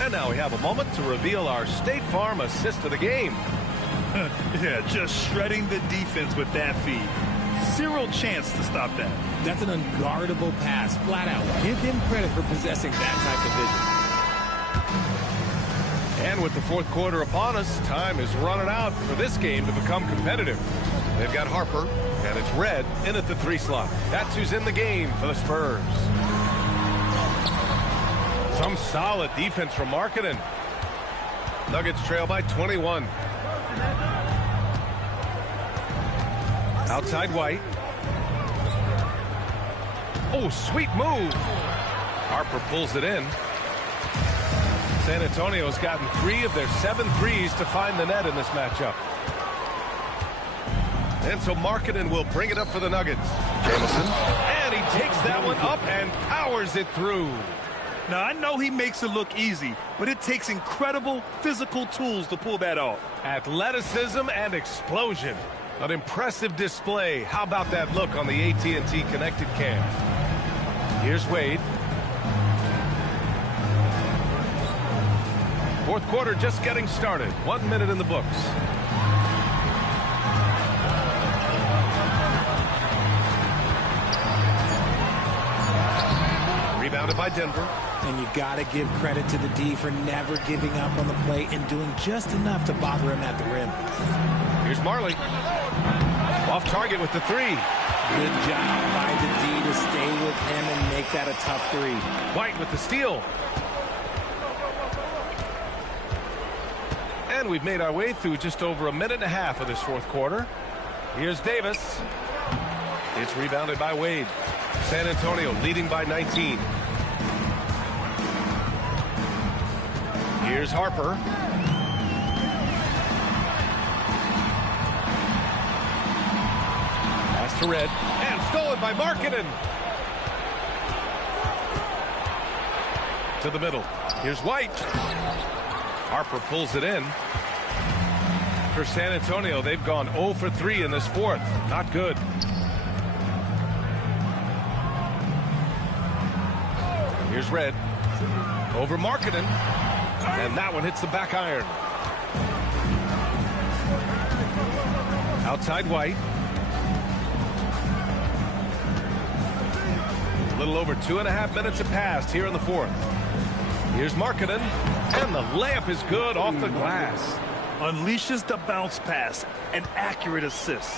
And now we have a moment to reveal our State Farm assist of the game. Yeah, just shredding the defense with that feed. Zero chance to stop that. That's an unguardable pass, flat out. Give him credit for possessing that type of vision. And with the fourth quarter upon us, time is running out for this game to become competitive. They've got Harper, and it's Red in at the 3 slot. That's who's in the game for the Spurs. Some solid defense from Markkanen. Nuggets trail by 21. Outside White. Oh, sweet move. Harper pulls it in. San Antonio's gotten 3 of their 7 threes to find the net in this matchup. And so Markkanen will bring it up for the Nuggets. Jamison. And he takes that one up and powers it through. Now, I know he makes it look easy, but it takes incredible physical tools to pull that off. Athleticism and explosion. An impressive display. How about that look on the AT&T connected cam? Here's Wade. Fourth quarter just getting started. 1 minute in the books. Rebounded by Denver. And you got to give credit to the D for never giving up on the play and doing just enough to bother him at the rim. Here's Marley. Off target with the 3. Good job by the D to stay with him and make that a tough 3. White with the steal. And we've made our way through just over 1.5 minutes of this fourth quarter. Here's Davis. It's rebounded by Wade. San Antonio leading by 19. Here's Harper. to Red, and stolen by Markkanen. To the middle. Here's White. Harper pulls it in. For San Antonio, they've gone 0 for 3 in this fourth. Not good. Here's Red. Over Markkanen. And that one hits the back iron. Outside White. A little over 2.5 minutes have passed here in the fourth. Here's Markkanen. And the layup is good off the glass. Unleashes the bounce pass. An accurate assist.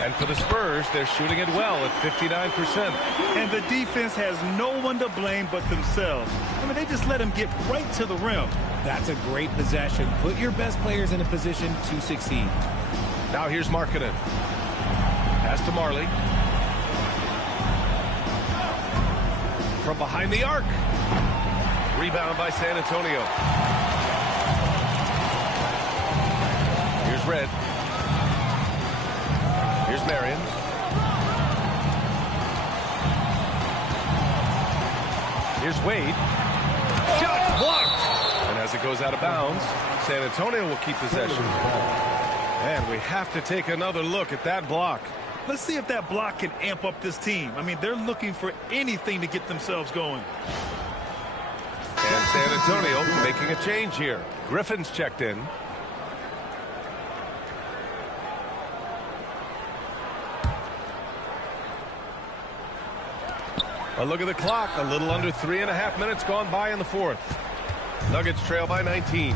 And for the Spurs, they're shooting it well at 59%. And the defense has no one to blame but themselves. I mean, they just let him get right to the rim. That's a great possession. Put your best players in a position to succeed. Now here's Markkanen. Pass to Marley. From behind the arc. Rebound by San Antonio. Here's Red. Here's Marion. Here's Wade. Shot blocked. And as it goes out of bounds, San Antonio will keep possession. And we have to take another look at that block. Let's see if that block can amp up this team. I mean, they're looking for anything to get themselves going. And San Antonio making a change here. Griffin's checked in. A look at the clock. A little under 3.5 minutes gone by in the fourth. Nuggets trail by 19.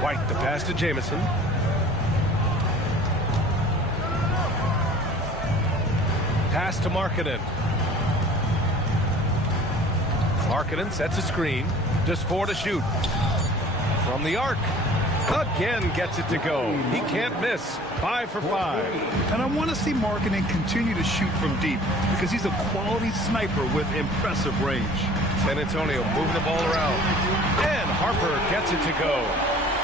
White, the pass to Jamison. Pass to Markkanen. Markkanen sets a screen. Just 4 to shoot. From the arc. Again gets it to go. He can't miss. 5 for 5. And I want to see Markkanen continue to shoot from deep because he's a quality sniper with impressive range. San Antonio moving the ball around. And Harper gets it to go.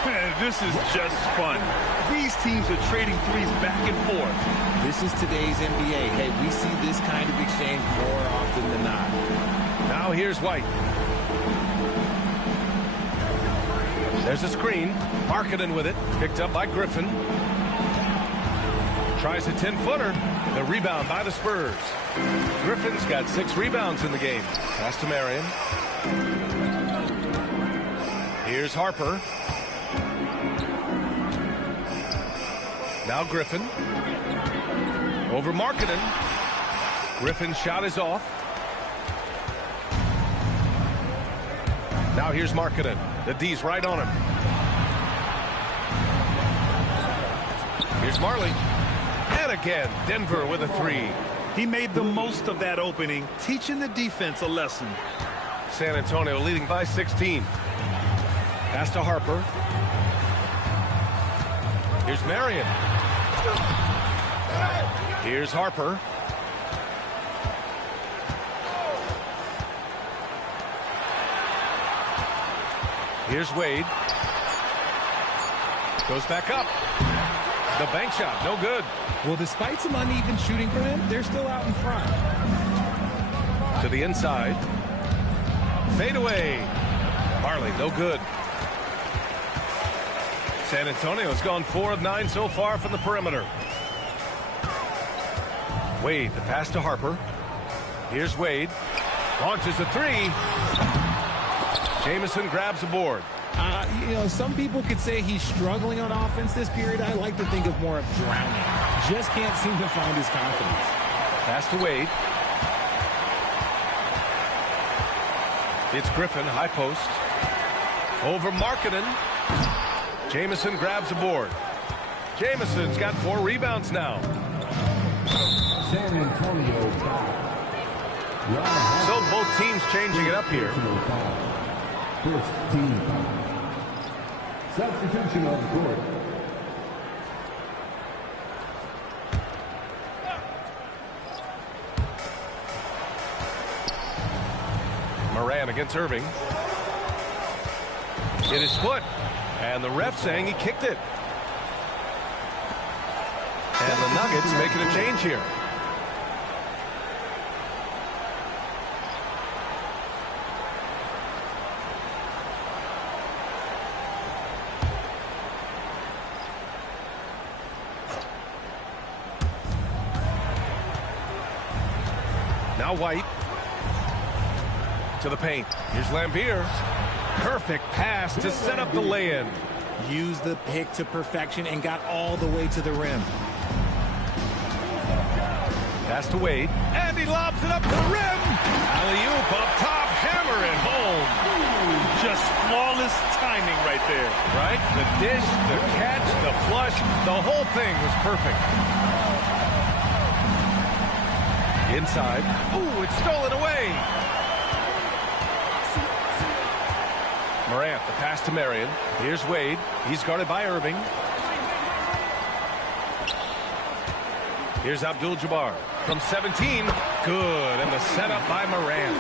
Man, this is just fun. These teams are trading threes back and forth. This is today's NBA. Hey, we see this kind of exchange more often than not. Now here's White. There's a screen. Markkanen with it. Picked up by Griffin. Tries a 10-footer. The rebound by the Spurs. Griffin's got 6 rebounds in the game. Pass to Marion. Here's Harper. Now Griffin. Over Markkanen. Griffin's shot is off. Now here's Markkanen. The D's right on him. Here's Marley. And again, Denver with a 3. He made the most of that opening, teaching the defense a lesson. San Antonio leading by 16. Pass to Harper. Here's Marion. Here's Harper. Here's Wade. Goes back up. The bank shot, no good. Well, despite some uneven shooting for them, they're still out in front. To the inside. Fade away. Marley, no good. San Antonio's gone 4 of 9 so far from the perimeter. Wade, the pass to Harper. Here's Wade. Launches a 3. Jamison grabs the board. You know, some people could say he's struggling on offense this period. I like to think of more of drowning. Just can't seem to find his confidence. Pass to Wade. It's Griffin, high post. Over Markkanen. Jamison grabs the board. Jamison's got 4 rebounds now. San Antonio foul. So both teams changing it up here. First team foul. Substitution on the court. Moran against Irving. Hit his foot. And the ref saying he kicked it. And the Nuggets making a change here. Now White to the paint. Here's Lambier. Perfect pass to set up the lay-in. Used the pick to perfection and got all the way to the rim. Pass to Wade, and he lobs it up to the rim. Alley-oop up top, hammer it home. Just flawless timing right there. Right? The dish, the catch, the flush, the whole thing was perfect. Inside. Ooh, it's stolen away. Morant, the pass to Marion. Here's Wade. He's guarded by Irving. Here's Abdul-Jabbar from 17. Good, and the setup by Morant.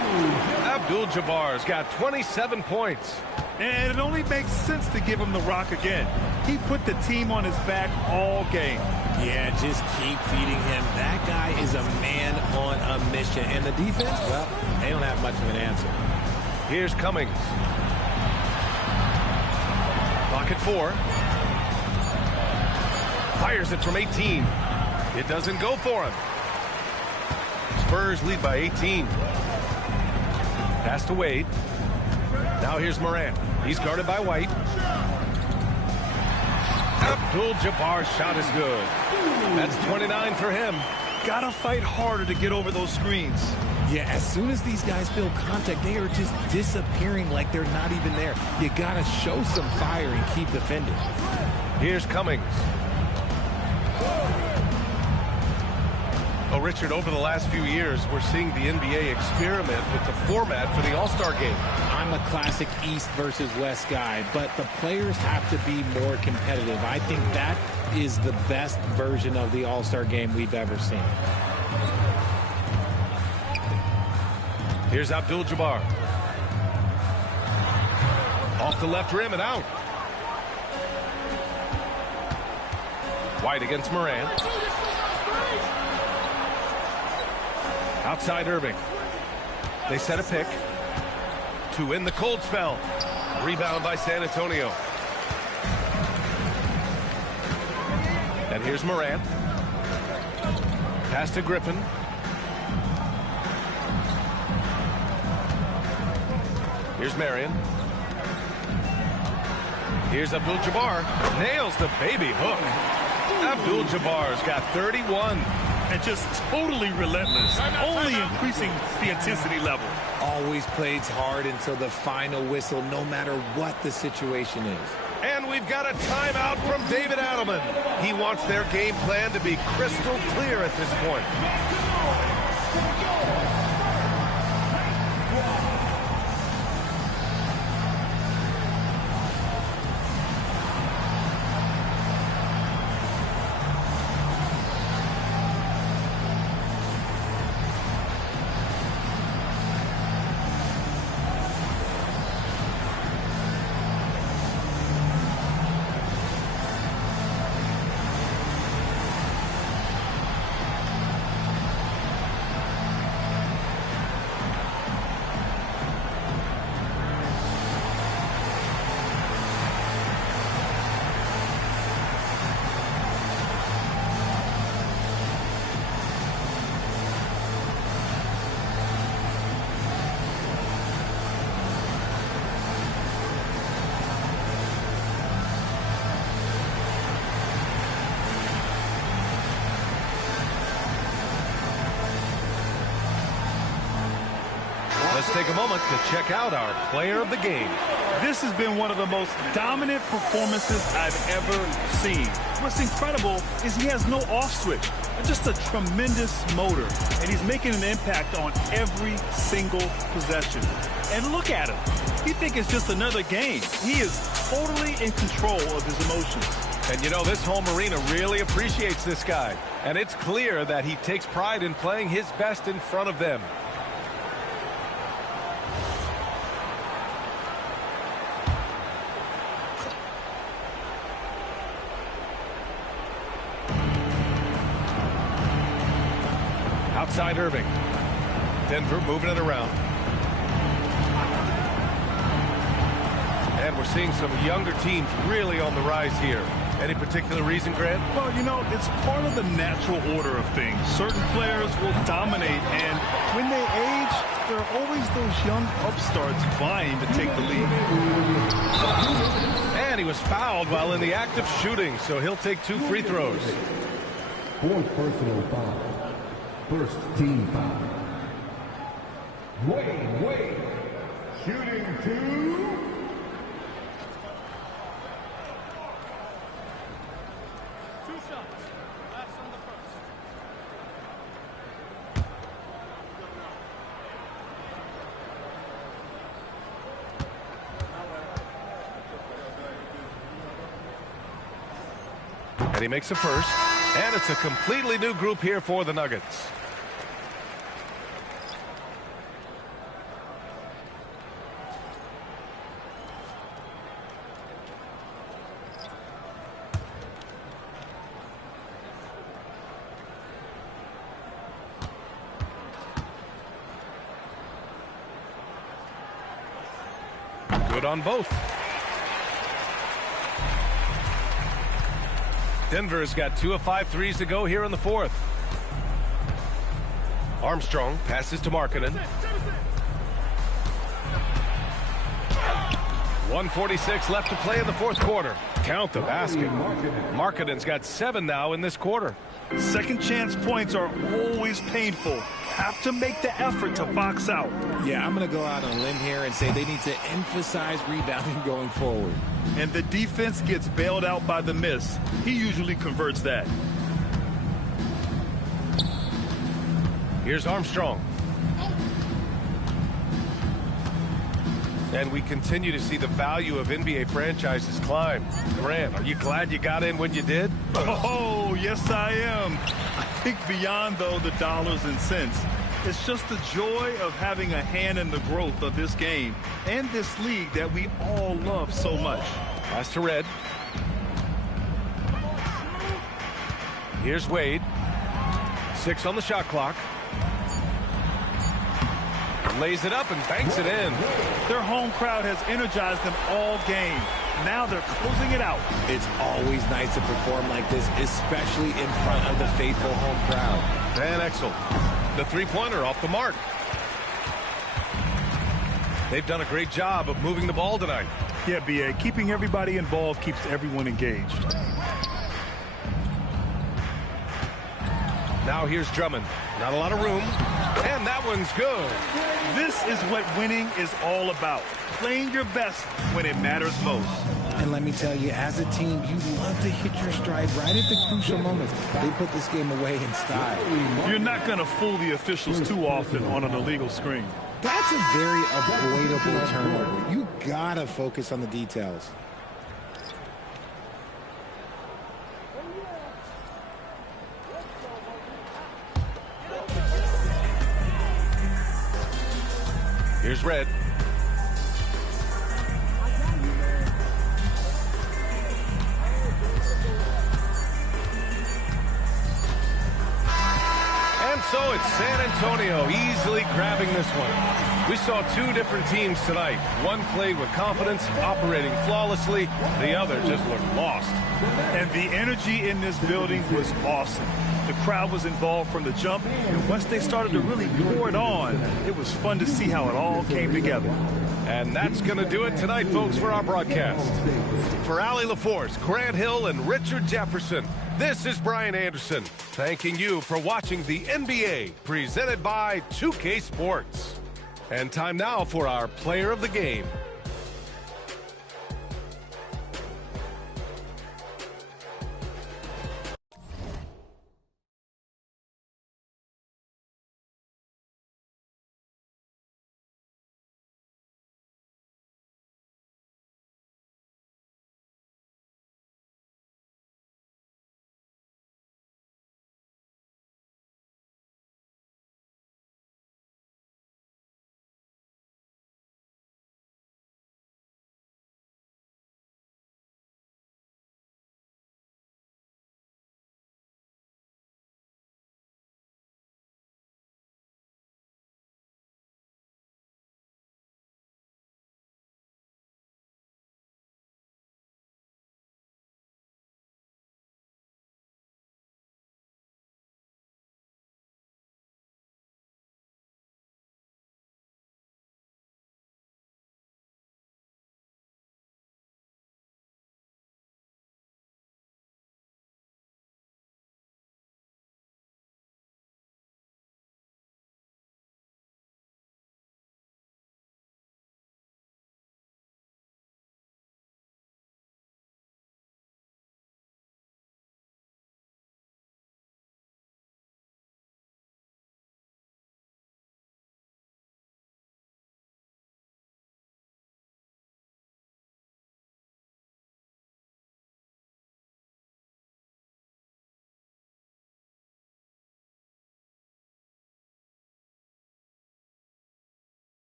Abdul-Jabbar's got 27 points. And it only makes sense to give him the rock again. He put the team on his back all game. Yeah, just keep feeding him. That guy is a man on a mission. And the defense, well, they don't have much of an answer. Here's Cummings. Clock at 4. Fires it from 18. It doesn't go for him. Spurs lead by 18. Pass to Wade. Now here's Morant. He's guarded by White. Abdul-Jabbar's shot is good. That's 29 for him. Gotta fight harder to get over those screens. Yeah, as soon as these guys feel contact, they are just disappearing like they're not even there. You gotta show some fire and keep defending. Here's Cummings. Oh, Richard, over the last few years, we're seeing the NBA experiment with the format for the All-Star game. I'm a classic East versus West guy, but the players have to be more competitive. I think that is the best version of the All-Star game we've ever seen. Here's Abdul-Jabbar. Off the left rim and out. White against Morant. Outside Irving. They set a pick to win the cold spell. Rebound by San Antonio. And here's Morant. Pass to Griffin. Here's Marion. Here's Abdul-Jabbar. Nails the baby hook. Abdul-Jabbar's got 31. And just totally relentless, only increasing the intensity level. Always plays hard until the final whistle, no matter what the situation is. And we've got a timeout from David Adelman. He wants their game plan to be crystal clear at this point. Let's take a moment to check out our player of the game. This has been one of the most dominant performances I've ever seen. What's incredible is he has no off switch, just a tremendous motor, and he's making an impact on every single possession. And look at him. You think it's just another game. He is totally in control of his emotions. And you know, this home arena really appreciates this guy. And it's clear that he takes pride in playing his best in front of them. inside Irving. Denver moving it around. And we're seeing some younger teams really on the rise here. Any particular reason, Grant? Well, you know, it's part of the natural order of things. Certain players will dominate, and when they age, there are always those young upstarts vying to take the lead. And he was fouled while in the act of shooting, so he'll take 2 free throws. 4th personal foul. 1st team foul. Wade. Shooting 2. And he makes a first. And it's a completely new group here for the Nuggets. Good on both. Denver's got 2 of 5 threes to go here in the 4th. Armstrong passes to Markkanen. 1:46 left to play in the 4th quarter. Count the basket. Markkanen's got 7 now in this quarter. Second chance points are always painful. Have to make the effort to box out. Yeah, I'm going to go out on a limb here and say they need to emphasize rebounding going forward. And the defense gets bailed out by the miss. He usually converts that. Here's Armstrong. And we continue to see the value of NBA franchises climb. Grant, are you glad you got in when you did? Oh, yes, I am. I think beyond, though, the dollars and cents, it's just the joy of having a hand in the growth of this game and this league that we all love so much. Pass to Red. Here's Wade. 6 on the shot clock. Lays it up and banks it in. Their home crowd has energized them all game. Now they're closing it out. It's always nice to perform like this, especially in front of the faithful home crowd. Van Exel, the three-pointer off the mark. They've done a great job of moving the ball tonight. Yeah, B.A., keeping everybody involved keeps everyone engaged. Now here's Drummond. Not a lot of room. And that one's good. This is what winning is all about. Playing your best when it matters most. And let me tell you, as a team, you love to hit your stride right at the crucial moments. They put this game away in style. You're not going to fool the officials too often on an illegal screen. That's a very avoidable turnover. You got to focus on the details. Here's Red. And so it's San Antonio easily grabbing this one. We saw 2 different teams tonight. One played with confidence, operating flawlessly. The other just looked lost. And the energy in this building was awesome. The crowd was involved from the jump, and once they started to really pour it on, it was fun to see how it all came together. And that's going to do it tonight, folks, for our broadcast. For Allie LaForce, Grant Hill, and Richard Jefferson, this is Brian Anderson, thanking you for watching the NBA, presented by 2K Sports. And time now for our player of the game.